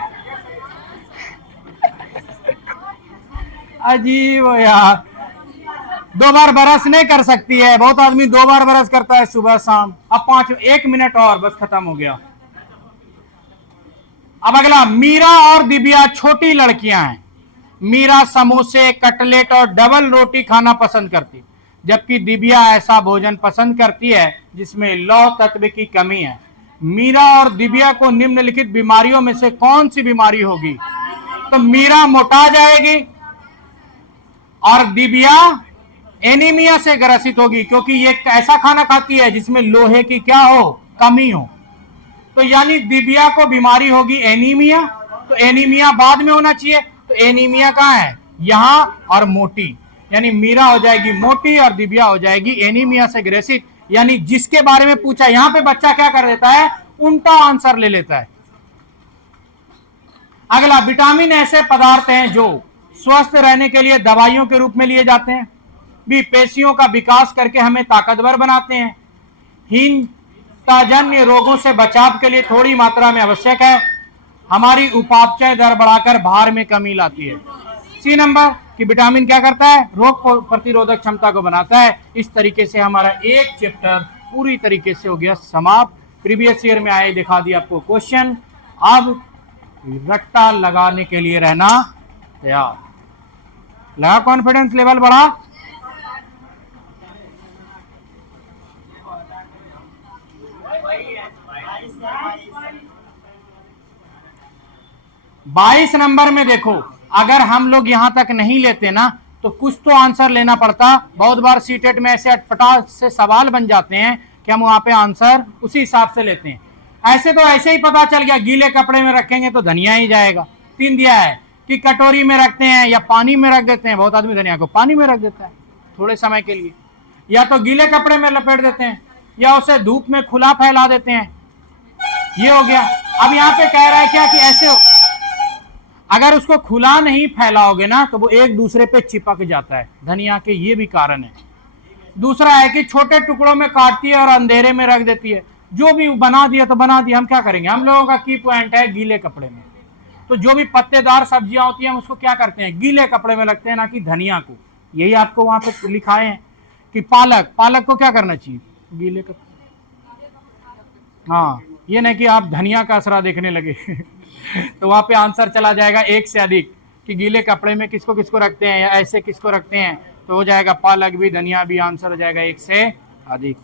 अजीब हो यार। 2 बार ब्रश नहीं कर सकती है, बहुत आदमी 2 बार ब्रश करता है सुबह शाम। अब 1 मिनट और, बस खत्म हो गया। अब अगला, मीरा और दिव्या छोटी लड़कियां हैं। मीरा समोसे, कटलेट और डबल रोटी खाना पसंद करती, जबकि दिव्या ऐसा भोजन पसंद करती है जिसमें लौह तत्व की कमी है। मीरा और दिव्या को निम्नलिखित बीमारियों में से कौन सी बीमारी होगी? तो मीरा मोटा जाएगी और दिव्या एनीमिया से ग्रसित होगी, क्योंकि ये ऐसा खाना खाती है जिसमें लोहे की क्या हो? कमी हो। तो यानी दिव्या को बीमारी होगी एनीमिया, तो एनीमिया बाद में होना चाहिए। तो एनीमिया कहाँ है? यहां, और मोटी, यानी मीरा हो जाएगी मोटी और दिव्या हो जाएगी एनीमिया से ग्रसित। यानी जिसके बारे में पूछा, यहां पे बच्चा क्या कर देता है? उल्टा आंसर ले लेता है। अगला, विटामिन ऐसे पदार्थ हैं जो स्वस्थ रहने के लिए दवाइयों के रूप में लिए जाते हैं, भी पेशियों का विकास करके हमें ताकतवर बनाते हैं, हीनताजन्य रोगों से बचाव के लिए थोड़ी मात्रा में आवश्यक है, हमारी उपापचय दर बढ़ाकर भार में कमी लाती है। सी नंबर कि विटामिन क्या करता है? रोग प्रतिरोधक क्षमता को बनाता है। इस तरीके से हमारा एक चैप्टर पूरी तरीके से हो गया समाप्त। प्रीवियस ईयर में आए दिखा दिया आपको क्वेश्चन। अब रट्टा लगाने के लिए रहना तैयार। लगा कॉन्फिडेंस लेवल बढ़ा? बाईस नंबर में देखो, अगर हम लोग यहां तक नहीं लेते ना तो कुछ तो आंसर लेना पड़ता। बहुत बार सीटेट में ऐसे अटपटा से सवाल बन जाते हैं कि हम वहां पे आंसर उसी हिसाब से लेते हैं। ऐसे तो ऐसे ही पता चल गया, गीले कपड़े में रखेंगे तो धनिया ही जाएगा। 3 दिया है कि कटोरी में रखते हैं या पानी में रख देते हैं। बहुत आदमी धनिया को पानी में रख देता है थोड़े समय के लिए, या तो गीले कपड़े में लपेट देते हैं, या उसे धूप में खुला फैला देते हैं। ये हो गया। अब यहां पे कह रहा है क्या कि ऐसे अगर उसको खुला नहीं फैलाओगे ना तो वो एक दूसरे पे चिपक जाता है। धनिया के ये भी कारण है। दूसरा है कि छोटे टुकड़ों में काटती है और अंधेरे में रख देती है। जो भी बना दिया तो बना दिया, हम क्या करेंगे? हम लोगों का की पॉइंट है गीले कपड़े में। तो जो भी पत्तेदार सब्जियां होती हैं हम उसको क्या करते हैं? गीले कपड़े में रखते हैं, ना कि धनिया को। यही आपको वहां पे लिखाए हैं कि पालक को क्या करना चाहिए? गीले कपड़े। हाँ, ये नहीं कि आप धनिया का असरा देखने लगे तो वहां पे आंसर चला जाएगा एक से अधिक, कि गीले कपड़े में किसको किसको रखते हैं या ऐसे किसको रखते हैं, तो हो जाएगा पालक भी धनिया भी, आंसर हो जाएगा एक से अधिक।